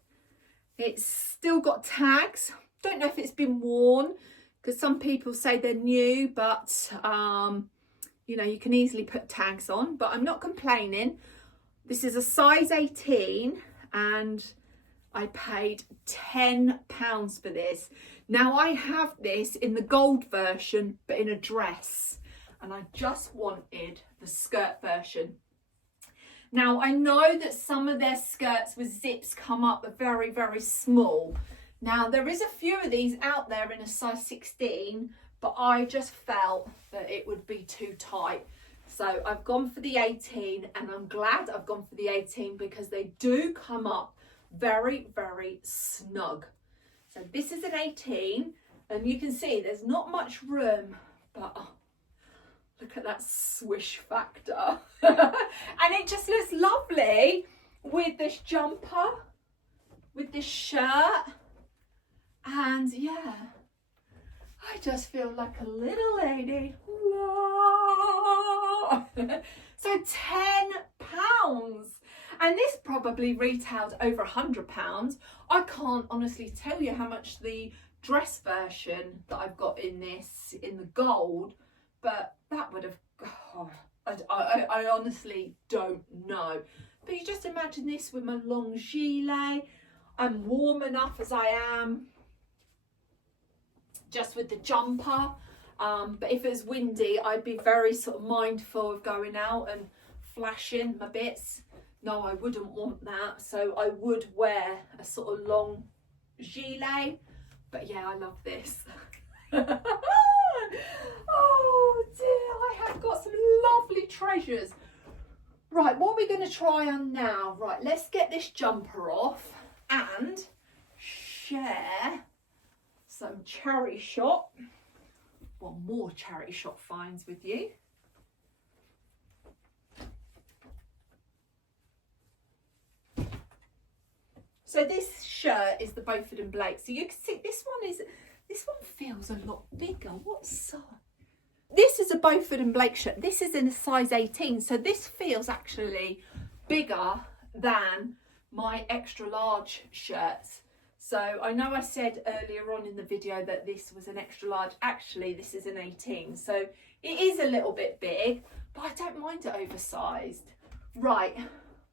It's still got tags. Don't know if it's been worn, because some people say they're new, but you know, you can easily put tags on, but I'm not complaining. This is a size 18 and I paid £10 for this. Now I have this in the gold version, but in a dress, and I just wanted the skirt version. Now I know that some of their skirts with zips come up very, very small. Now there is a few of these out there in a size 16, but I just felt that it would be too tight. So I've gone for the 18, and I'm glad I've gone for the 18 because they do come up very, very snug. So this is an 18, and you can see there's not much room, but oh, look at that swish factor. And it just looks lovely with this jumper, with this shirt, and yeah, I just feel like a little lady. So £10, and this probably retailed over £100. I can't honestly tell you how much the dress version that I've got in this, in the gold, but that would have, oh, I honestly don't know. But you just imagine this with my long gilet. I'm warm enough as I am, just with the jumper. But if it was windy, I'd be very sort of mindful of going out and flashing my bits. No, I wouldn't want that. So I would wear a sort of long gilet. But yeah, I love this. Oh dear, I have got some lovely treasures. Right, what are we going to try on now? Right, let's get this jumper off and share some charity shop, well, more charity shop finds with you. So this shirt is the Beaufort and Blake. So you can see this one feels a lot bigger. What size? This is a Beaufort and Blake shirt. This is in a size 18. So this feels actually bigger than my extra large shirts. So I know I said earlier on in the video that this was an extra large. Actually, this is an 18. So it is a little bit big, but I don't mind it oversized. Right,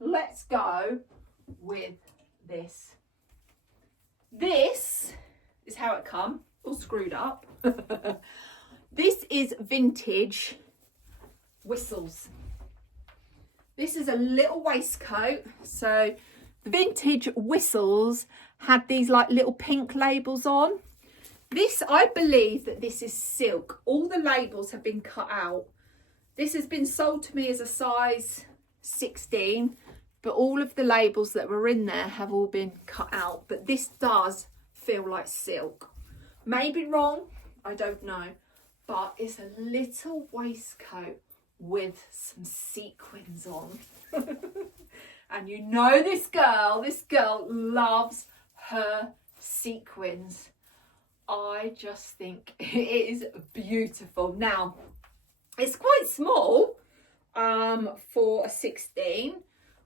let's go with this. This is how it come, all screwed up. This is vintage whistles. This is a little waistcoat. So the vintage whistles had these like little pink labels on. This, I believe that this is silk. All the labels have been cut out. This has been sold to me as a size 16, but all of the labels that were in there have all been cut out. But this does feel like silk. Maybe wrong, I don't know. But it's a little waistcoat with some sequins on. And you know this girl loves her sequins. I just think it is beautiful. Now, it's quite small for a 16.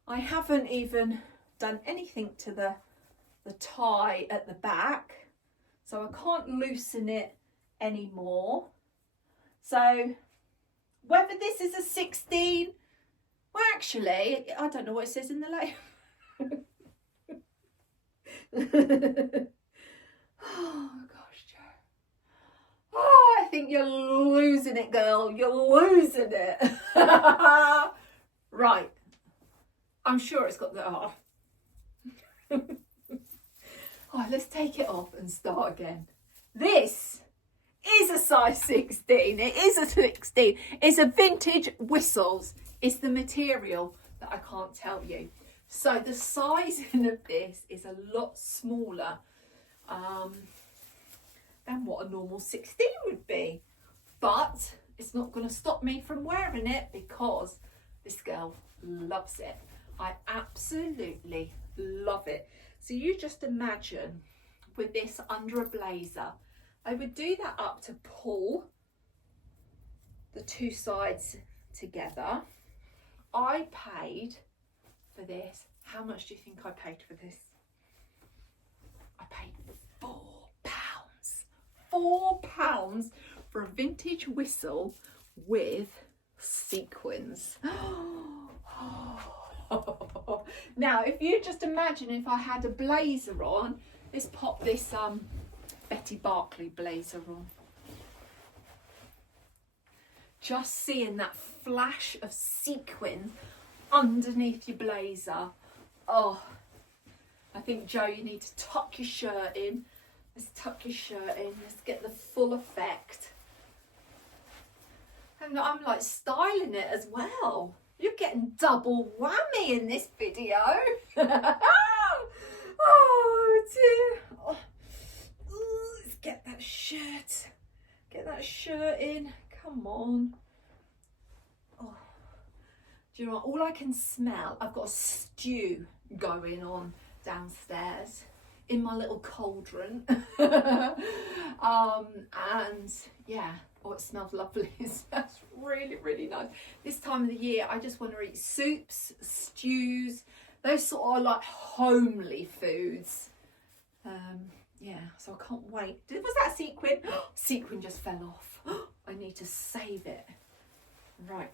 I haven't even done anything to the tie at the back, so I can't loosen it anymore. So whether this is a 16, well, actually, I don't know what it says in the label. Oh gosh, Jo. Oh, I think you're losing it, girl. You're losing it. Right. I'm sure it's got the R. Oh, let's take it off and start again. This is a size 16. It is a 16. It's a vintage whistles. It's the material that I can't tell you. So the sizing of this is a lot smaller than what a normal 16 would be. But it's not going to stop me from wearing it because this girl loves it. I absolutely love it. So you just imagine with this under a blazer, I would do that up to pull the two sides together. I paid for this. How much do you think I paid for this? I paid £4. £4 for a vintage whistle with sequins. Now, if you just imagine if I had a blazer on, let's pop this Betty Barclay blazer on. Just seeing that flash of sequins underneath your blazer. Oh, I think, Joe, you need to tuck your shirt in. Let's tuck your shirt in. Let's get the full effect. And I'm like styling it as well. You're getting double whammy in this video. Oh dear. Oh. Ooh, let's get that shirt. Get that shirt in. Come on. Oh. Do you know what? All I can smell, I've got a stew going on downstairs in my little cauldron. And yeah, oh, it smells lovely. It smells really, really nice. This time of the year, I just want to eat soups, stews, those sort of like homely foods. Yeah, so I can't wait. Was that a sequin? Sequin just fell off. I need to save it. Right,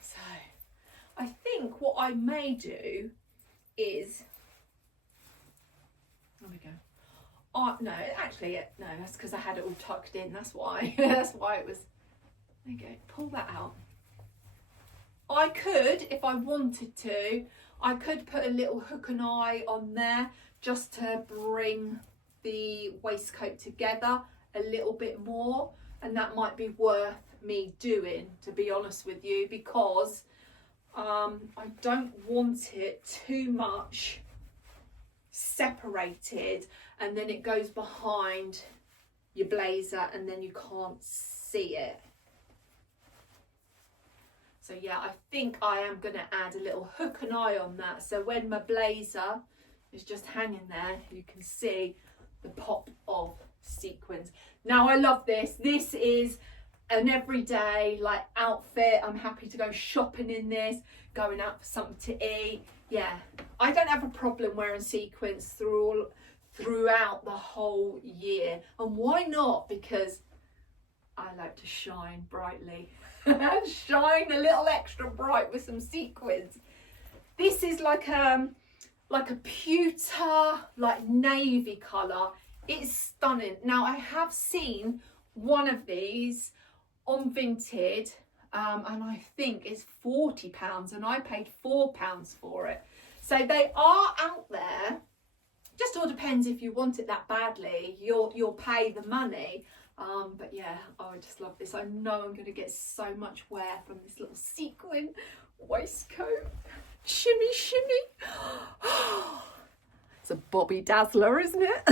so I think what I may do is, there we go. No, actually, no, that's because I had it all tucked in. That's why. That's why it was. There you go. Pull that out. I could, if I wanted to, I could put a little hook and eye on there just to bring the waistcoat together a little bit more, and that might be worth me doing, to be honest with you, because I don't want it too much separated and then it goes behind your blazer and then you can't see it. So yeah, I think I am going to add a little hook and eye on that, so when my blazer is just hanging there, you can see the pop of sequins. Now I love this. This is an everyday like outfit. I'm happy to go shopping in this, going out for something to eat. Yeah, I don't have a problem wearing sequins throughout the whole year. And why not? Because I like to shine brightly. Shine a little extra bright with some sequins. This is like a pewter, like navy colour. It's stunning. Now I have seen one of these on Vinted, and I think it's £40 and I paid £4 for it. So they are out there. Just all depends if you want it that badly, you'll pay the money. But yeah, oh, I just love this. I know I'm going to get so much wear from this little sequin waistcoat. Shimmy, shimmy. It's a Bobby Dazzler, isn't it?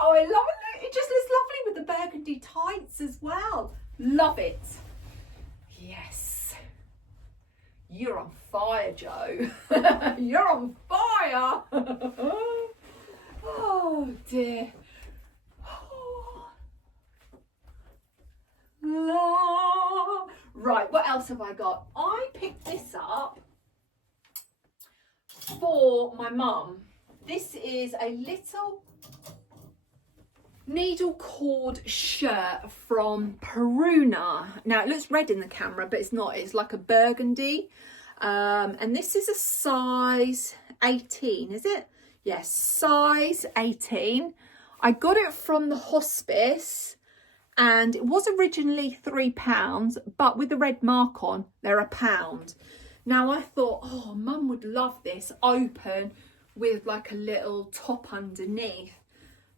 Oh, I love it. It just looks lovely with the burgundy tights as well. Love it. Yes. You're on fire, Joe. You're on fire. Oh, dear. Right, what else have I got? I picked this up for my mum. This is a little needle cord shirt from Peruna. Now it looks red in the camera, but it's not. It's like a burgundy. And this is a size 18, is it? Yes, size 18. I got it from the hospice. And it was originally £3, but with the red mark on, they're £1. Now I thought, oh, Mum would love this open with like a little top underneath.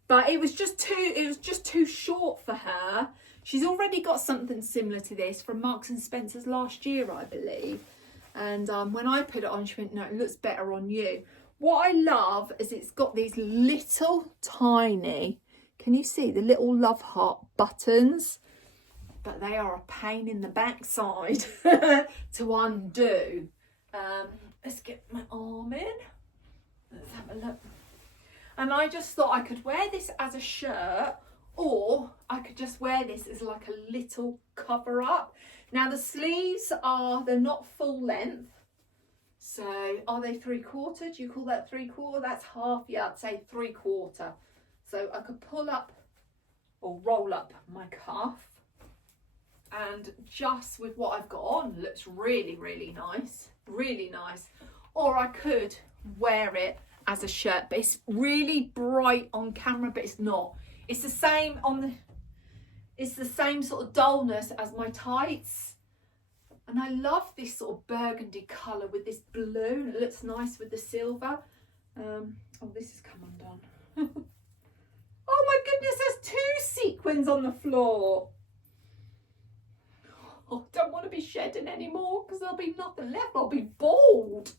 But it was just too short for her. She's already got something similar to this from Marks and Spencer's last year, I believe. And when I put it on, she went, no, it looks better on you. What I love is it's got these little tiny, can you see the little love heart buttons? But they are a pain in the backside to undo. Let's get my arm in. Let's have a look. And I just thought I could wear this as a shirt, or I could just wear this as like a little cover up. Now the sleeves they're not full length. So are they 3/4? Do you call that 3/4? That's half, yeah, I'd say 3/4. So I could pull up or roll up my cuff, and just with what I've got on, looks really, really nice, really nice. Or I could wear it as a shirt, but it's really bright on camera, but it's not. It's the same it's the same sort of dullness as my tights. And I love this sort of burgundy colour with this blue. It looks nice with the silver. Oh, this has come undone. Oh my goodness, there's 2 sequins on the floor. Oh, I don't want to be shedding anymore because there'll be nothing left. I'll be bald.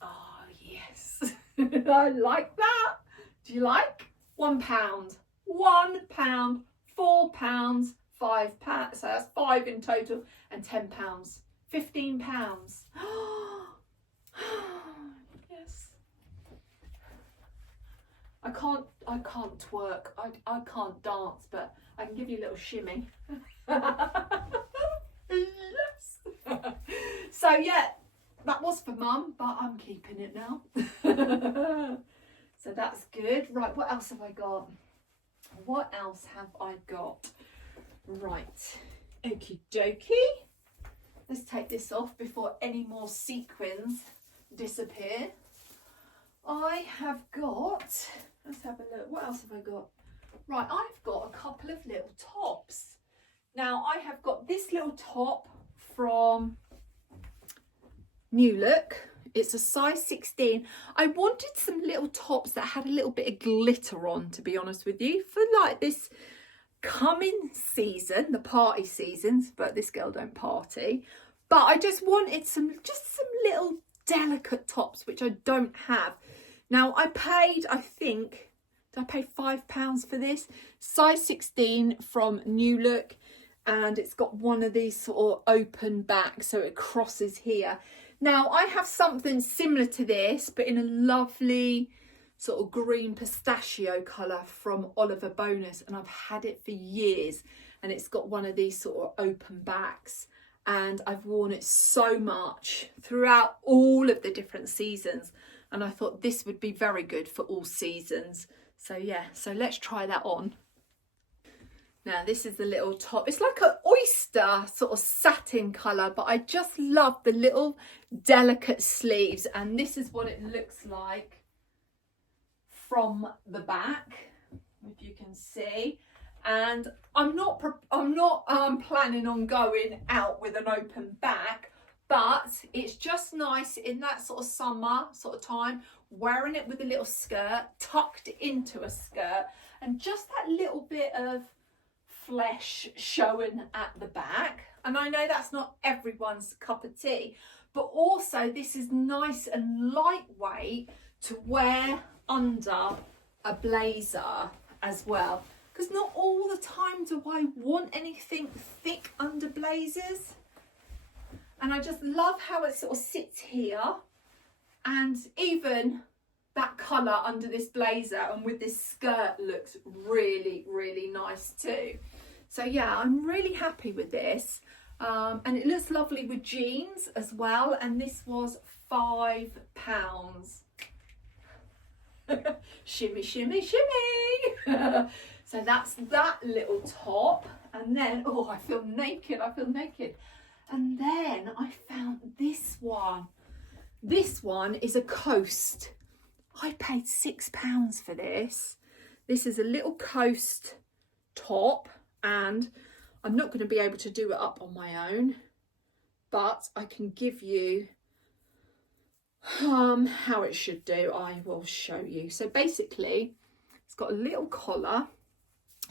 Oh, yes. I like that. Do you like? £1. £1, £4, £5. So that's 5 in total, and £10. £15. Yes. I can't twerk. I can't dance, but I can give you a little shimmy. Yes. So yeah, that was for Mum, but I'm keeping it now. So that's good. Right, what else have I got? What else have I got? Right, okie dokie. Let's take this off before any more sequins disappear. I have got, let's have a look, what else have I got? Right, I've got a couple of little tops. Now I have got this little top from New Look. It's a size 16. I wanted some little tops that had a little bit of glitter on, to be honest with you, for like this coming season, the party seasons, but this girl don't party. But I just wanted some little delicate tops, which I don't have. Now I paid, I think, did I pay £5 for this? Size 16 from New Look, and it's got one of these sort of open back, so it crosses here. Now I have something similar to this, but in a lovely sort of green pistachio colour from Oliver Bonus, and I've had it for years, and it's got one of these sort of open backs, and I've worn it so much throughout all of the different seasons, and I thought this would be very good for all seasons. So yeah, so let's try that on. Now this is the little top. It's like an oyster sort of satin colour, but I just love the little delicate sleeves, and this is what it looks like from the back, if you can see. And I'm not planning on going out with an open back, but it's just nice in that sort of summer sort of time, wearing it with a little skirt tucked into a skirt, and just that little bit of flesh showing at the back. And I know that's not everyone's cup of tea, but also this is nice and lightweight to wear under a blazer as well, because not all the time do I want anything thick under blazers. And I just love how it sort of sits here, and even that colour under this blazer and with this skirt looks really, really nice too. So yeah, I'm really happy with this, and it looks lovely with jeans as well, and this was £5. Shimmy, shimmy, shimmy. So that's that little top. And then, oh, I feel naked, and then I found this one. This one is a coast. I paid £6 for this. This is a little coast top, and I'm not going to be able to do it up on my own, but I can give you how it should do. I will show you. So basically it's got a little collar,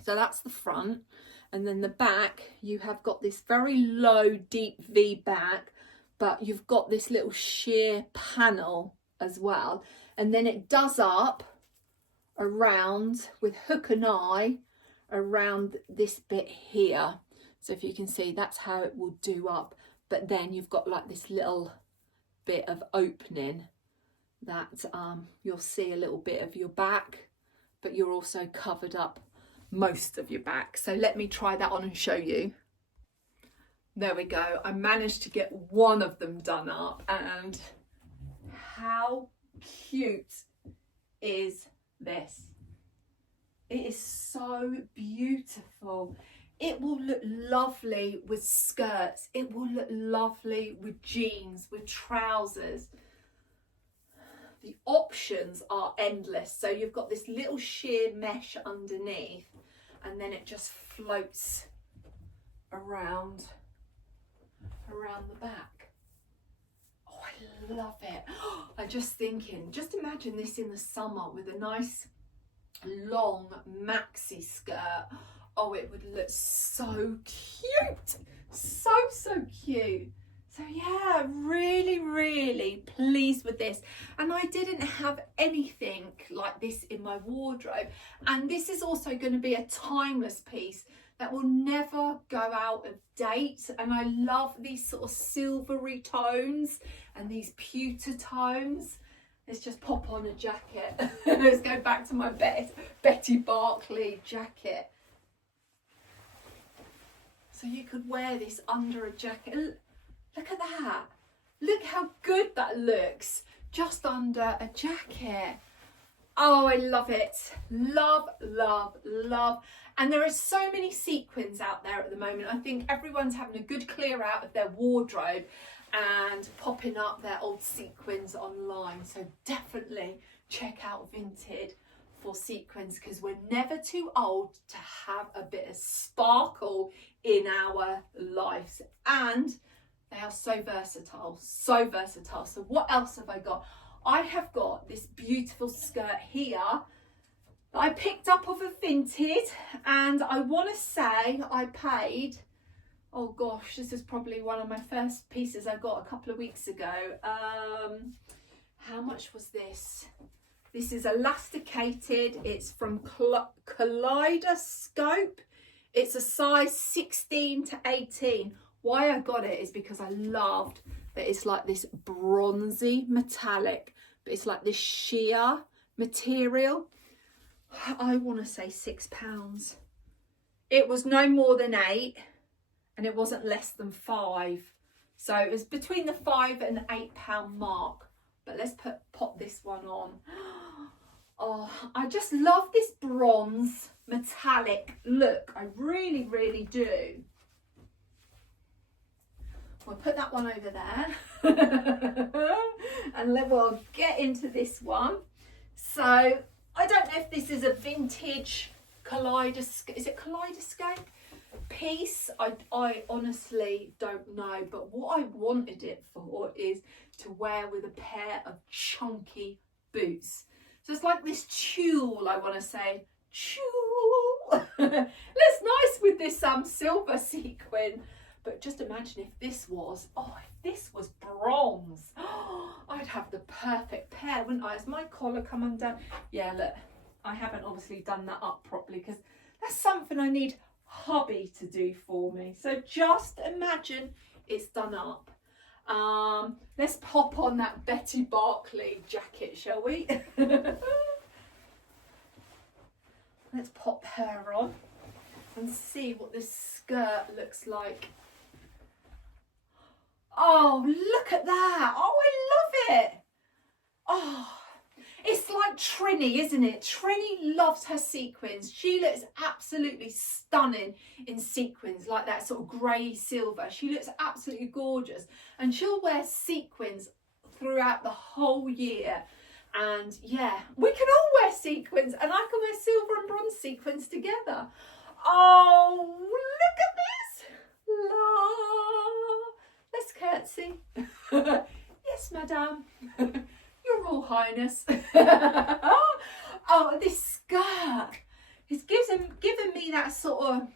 so that's the front, and then the back you have got this very low deep V back, but you've got this little sheer panel as well, and then it does up around with hook and eye around this bit here. So if you can see, that's how it will do up, but then you've got like this little bit of opening that you'll see a little bit of your back, but you're also covered up most of your back. So let me try that on and show you. There we go. I managed to get one of them done up, and how cute is this? It is so beautiful. It will look lovely with skirts. It will look lovely with jeans, with trousers. The options are endless. So you've got this little sheer mesh underneath, and then it just floats around the back. Oh, I love it. I'm just thinking, just imagine this in the summer with a nice long maxi skirt. Oh, it would look so cute. So cute. So yeah, really pleased with this. And I didn't have anything like this in my wardrobe. And this is also going to be a timeless piece that will never go out of date. And I love these sort of silvery tones and these pewter tones. Let's just pop on a jacket. Let's go back to my Betty Barclay jacket. So you could wear this under a jacket. Look at that. Look how good that looks just under a jacket. Oh, I love it. Love. And there are so many sequins out there at the moment. I think everyone's having a good clear out of their wardrobe and popping up their old sequins online. So definitely check out Vinted for sequins, because we're never too old to have a bit of sparkle in our lives. And they are so versatile. So what else have I got? I have got this beautiful skirt here that I picked up off of Vinted, and I want to say I paid, oh gosh, this is probably one of my first pieces I got a couple of weeks ago. How much was this? This is elasticated. It's from Kaleidoscope. It's a size 16 to 18. Why I got it is because I loved that it's like this bronzy metallic, but it's like this sheer material. I want to say £6. It was no more than 8, and it wasn't less than 5. So it was between the £5 and £8 mark. But let's pop this one on. Oh, I just love this bronze metallic look. I really do. We'll put that one over there. And then we'll get into this one. So I don't know if this is a vintage kaleidoscope. Is it kaleidoscope piece? I honestly don't know. But what I wanted it for is to wear with a pair of chunky boots. So it's like this tulle, I want to say. Tulle. Looks nice with this silver sequin. But just imagine if this was bronze. I'd have the perfect pair, wouldn't I? Has my collar come undone? Yeah, look, I haven't obviously done that up properly because that's something I need hubby to do for me. So just imagine it's done up. Let's pop on that Betty Barclay jacket, shall we? Let's pop her on and see what this skirt looks like. Oh, look at that. Oh, I love it. Oh, it's like Trini, isn't it? Trini loves her sequins. She looks absolutely stunning in sequins, like that sort of grey silver. She looks absolutely gorgeous. And she'll wear sequins throughout the whole year. And yeah, we can all wear sequins, and I can wear silver and bronze sequins together. Oh, look at this. Let's curtsy. Yes, madame. Your Royal Highness. Oh, this skirt. It's given me that sort of,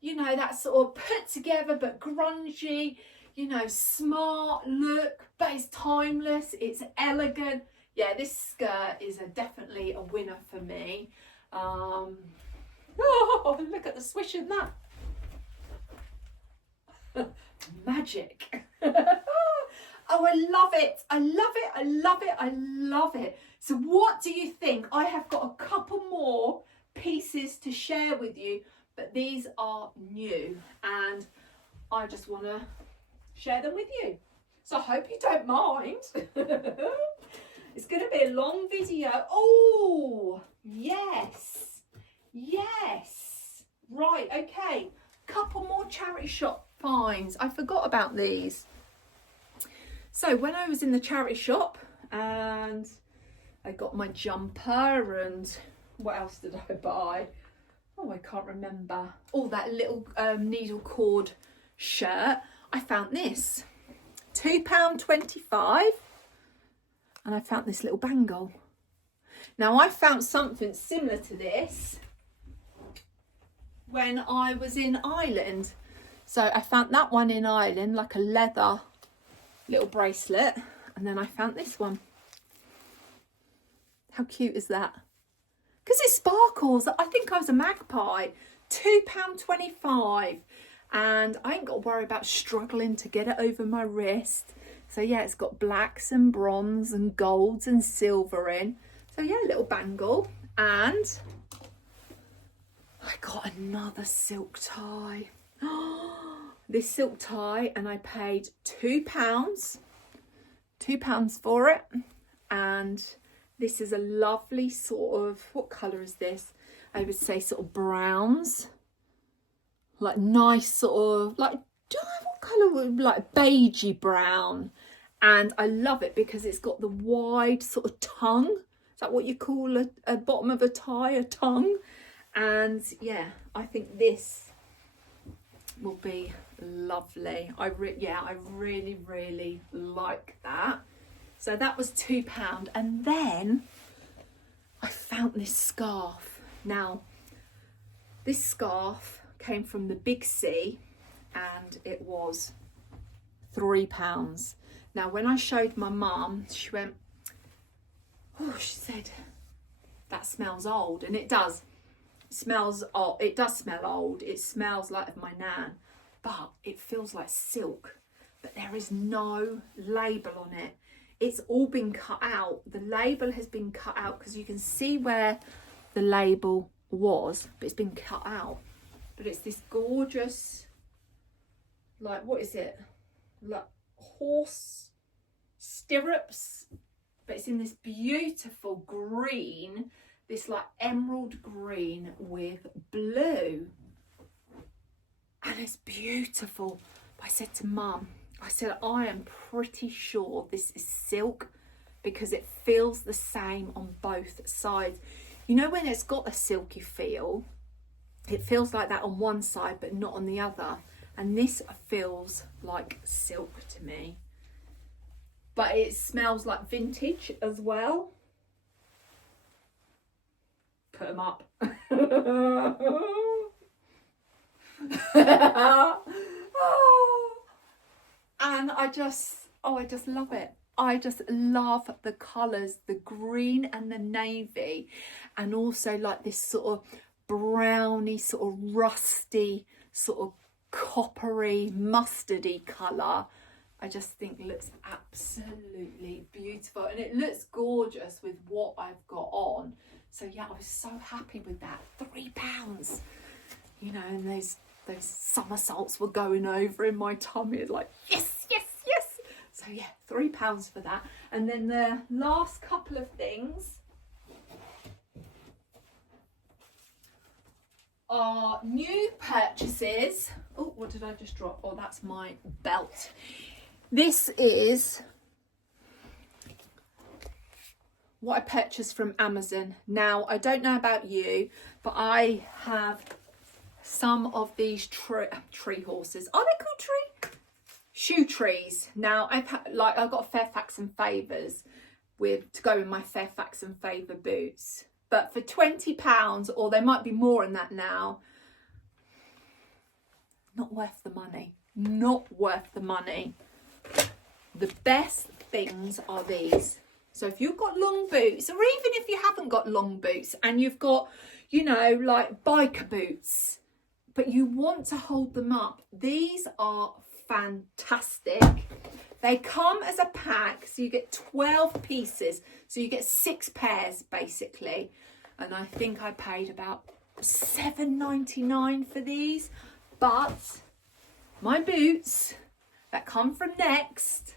you know, that sort of put together but grungy, you know, smart look, but it's timeless, it's elegant. Yeah, this skirt is definitely a winner for me. Oh, look at the swish in that. Magic. Oh, I love it. I love it. I love it. I love it. So what do you think? I have got a couple more pieces to share with you, but these are new. And I just want to share them with you. So I hope you don't mind. It's going to be a long video. Oh, yes. Yes. Right, okay. Couple more charity shop finds. I forgot about these. So when I was in the charity shop and I got my jumper, and what else did I buy? Oh, I can't remember. Oh, that little needle cord shirt. I found this. £2.25, and I found this little bangle. Now I found something similar to this when I was in Ireland. So I found that one in Ireland, like a leather little bracelet, and then I found this one. How cute is that? Because it sparkles. I think I was a magpie. £2.25. And I ain't got to worry about struggling to get it over my wrist. So yeah, it's got blacks and bronze and golds and silver in. So yeah, little bangle. And I got another silk tie. This silk tie, and I paid £2 for it. And this is a lovely sort of, what colour is this? I would say sort of browns. Like nice sort of, like, what colour would, like beigey brown. And I love it because it's got the wide sort of tongue. Is that what you call a bottom of a tie, a tongue? And yeah, I think this will be lovely. I really, really like that. So that was £2. And then I found this scarf. Now, this scarf came from the Big C, and it was £3. Now when I showed my mum, she went, oh, she said, that smells old. And it does. It smells old. It does smell old. It smells like my nan, but it feels like silk. But there is no label on it. It's all been cut out. The label has been cut out because you can see where the label was, but it's been cut out. But it's this gorgeous, like, what is it? Like horse stirrups. But it's in this beautiful green, this like emerald green with blue. And it's beautiful. I said to Mum, I said, I am pretty sure this is silk because it feels the same on both sides. You know when it's got a silky feel? It feels like that on one side, but not on the other. And this feels like silk to me. But it smells like vintage as well. Put them up. And I just love it. I just love the colours, the green and the navy. And also like this sort of browny, sort of rusty, sort of coppery, mustardy colour. I just think it looks absolutely beautiful, and it looks gorgeous with what I've got on. So yeah, I was so happy with that. £3, you know, and those somersaults were going over in my tummy, like yes, yes, yes. So yeah, £3 for that. And then the last couple of things are new purchases. Oh, what did I just drop? Oh, that's my belt. This is what I purchased from Amazon. Now, I don't know about you, but I have some of these tree horses. Are they called tree? Shoe trees. Now, I've got Fairfax and Favours to go in my Fairfax and Favour boots. But for £20, or there might be more in that now, not worth the money. Not worth the money. The best things are these. So if you've got long boots, or even if you haven't got long boots and you've got, you know, like biker boots, but you want to hold them up, these are fantastic. They come as a pack, so you get 12 pieces. So you get 6 pairs basically. And I think I paid about £7.99 for these. But my boots that come from Next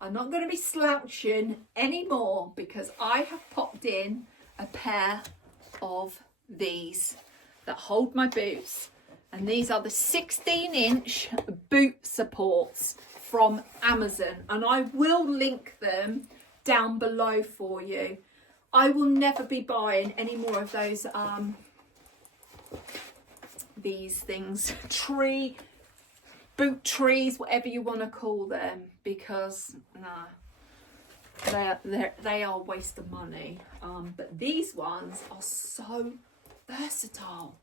are not going to be slouching anymore, because I have popped in a pair of these that hold my boots, and these are the 16-inch boot supports from Amazon, and I will link them down below for you. I will never be buying any more of those these things, boot trees, whatever you want to call them, because they are a waste of money. But these ones are so versatile,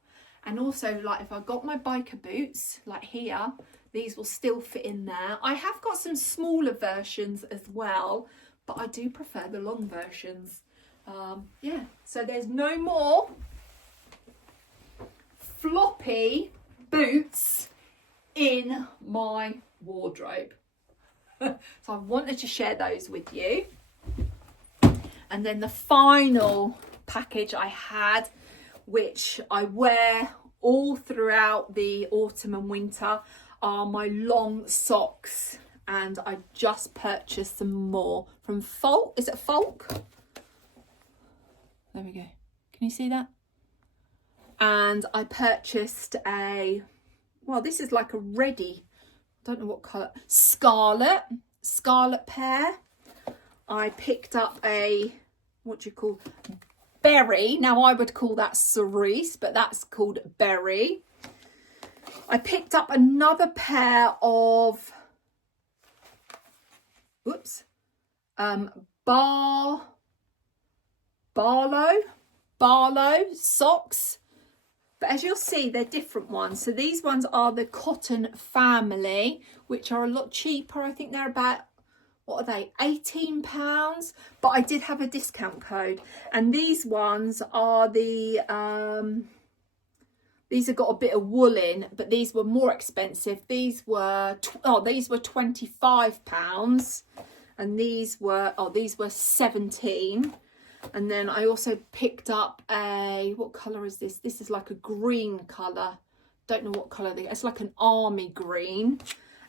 and also, like, if I got my biker boots like here, these will still fit in there. I have got some smaller versions as well, but I do prefer the long versions. Yeah, so there's no more floppy boots in my wardrobe. So I wanted to share those with you. And then the final package I had, which I wear all throughout the autumn and winter, are my long socks. And I just purchased some more from Folk. Is it Folk? There we go. Can you see that? And I purchased well, this is like a ready, I don't know what colour, scarlet pair. I picked up a, what do you call, berry. Now I would call that cerise, but that's called berry. I picked up another pair of, Barlow socks, but as you'll see, they're different ones. So these ones are the Cotton Family, which are a lot cheaper. I think they're about, what are they, £18, but I did have a discount code. And these ones are the these have got a bit of wool in, but these were more expensive. These were these were £25, and these were 17. And then I also picked up a, what colour is this? This is like a green colour. Don't know what colour it's like an army green.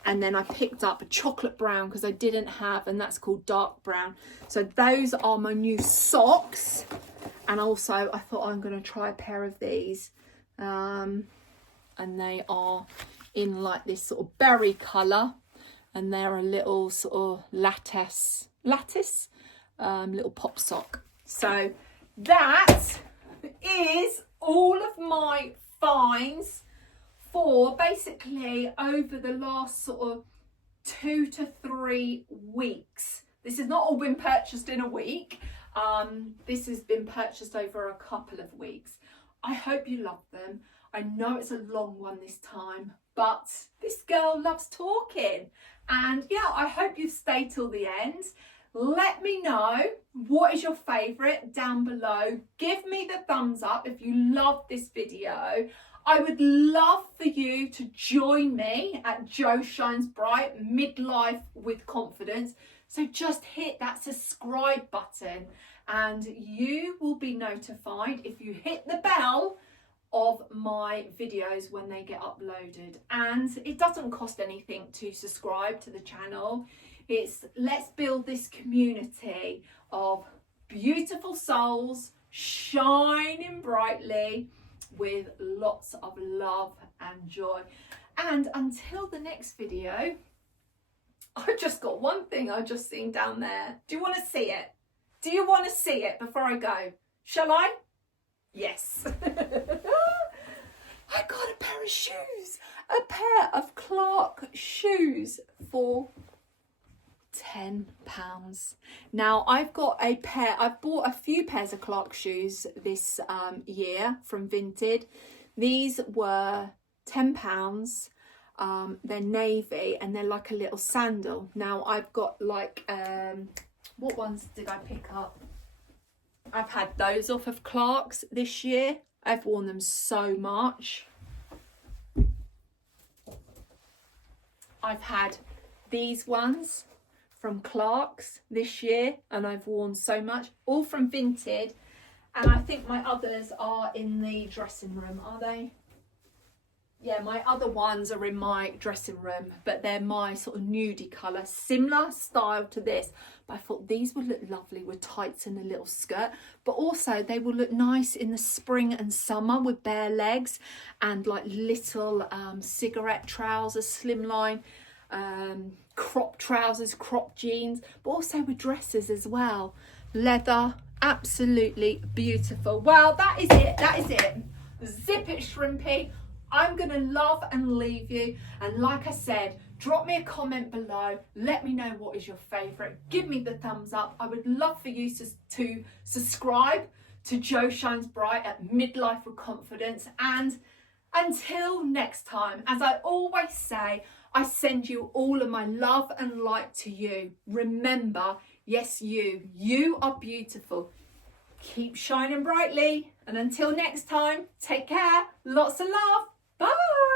And then I picked up a chocolate brown because I didn't have, and that's called dark brown. So those are my new socks. And also I thought I'm going to try a pair of these. And they are in like this sort of berry colour. And they're a little sort of lattice, little pop sock. So that is all of my finds for basically over the last sort of 2 to 3 weeks. This has not all been purchased in a week. This has been purchased over a couple of weeks. I hope you love them. I know it's a long one this time, but this girl loves talking. And yeah, I hope you stay till the end. Let me know what is your favourite down below. Give me the thumbs up if you love this video. I would love for you to join me at Jo Shines Bright Midlife with Confidence. So just hit that subscribe button and you will be notified if you hit the bell of my videos when they get uploaded. And it doesn't cost anything to subscribe to the channel. It's let's build this community of beautiful souls shining brightly with lots of love and joy. And until the next video, I've just got one thing I've just seen down there. Do you want to see it? Do you want to see it before I go? Shall I? Yes. I got a pair of shoes. A pair of Clark shoes for £10. Now I've got a pair, I've bought a few pairs of Clark shoes this year from Vinted. These were £10. They're navy and they're like a little sandal. Now I've got like what ones did I pick up? I've had those off of Clark's this year. I've worn them so much. I've had these ones from Clark's this year and I've worn so much, all from Vinted. And I think my others are in the dressing room, are they? Yeah, my other ones are in my dressing room, but they're my sort of nudie colour, similar style to this. But I thought these would look lovely with tights and a little skirt, but also they will look nice in the spring and summer with bare legs and like little cigarette trousers, slimline, crop trousers, crop jeans, but also with dresses as well. Leather, absolutely beautiful. Well, that is it. Zip it, shrimpy. I'm going to love and leave you. And like I said, drop me a comment below. Let me know what is your favourite. Give me the thumbs up. I would love for you to subscribe to Jo Shines Bright at Midlife with Confidence. And until next time, as I always say, I send you all of my love and light to you. Remember, yes, you are beautiful. Keep shining brightly. And until next time, take care. Lots of love. Bye.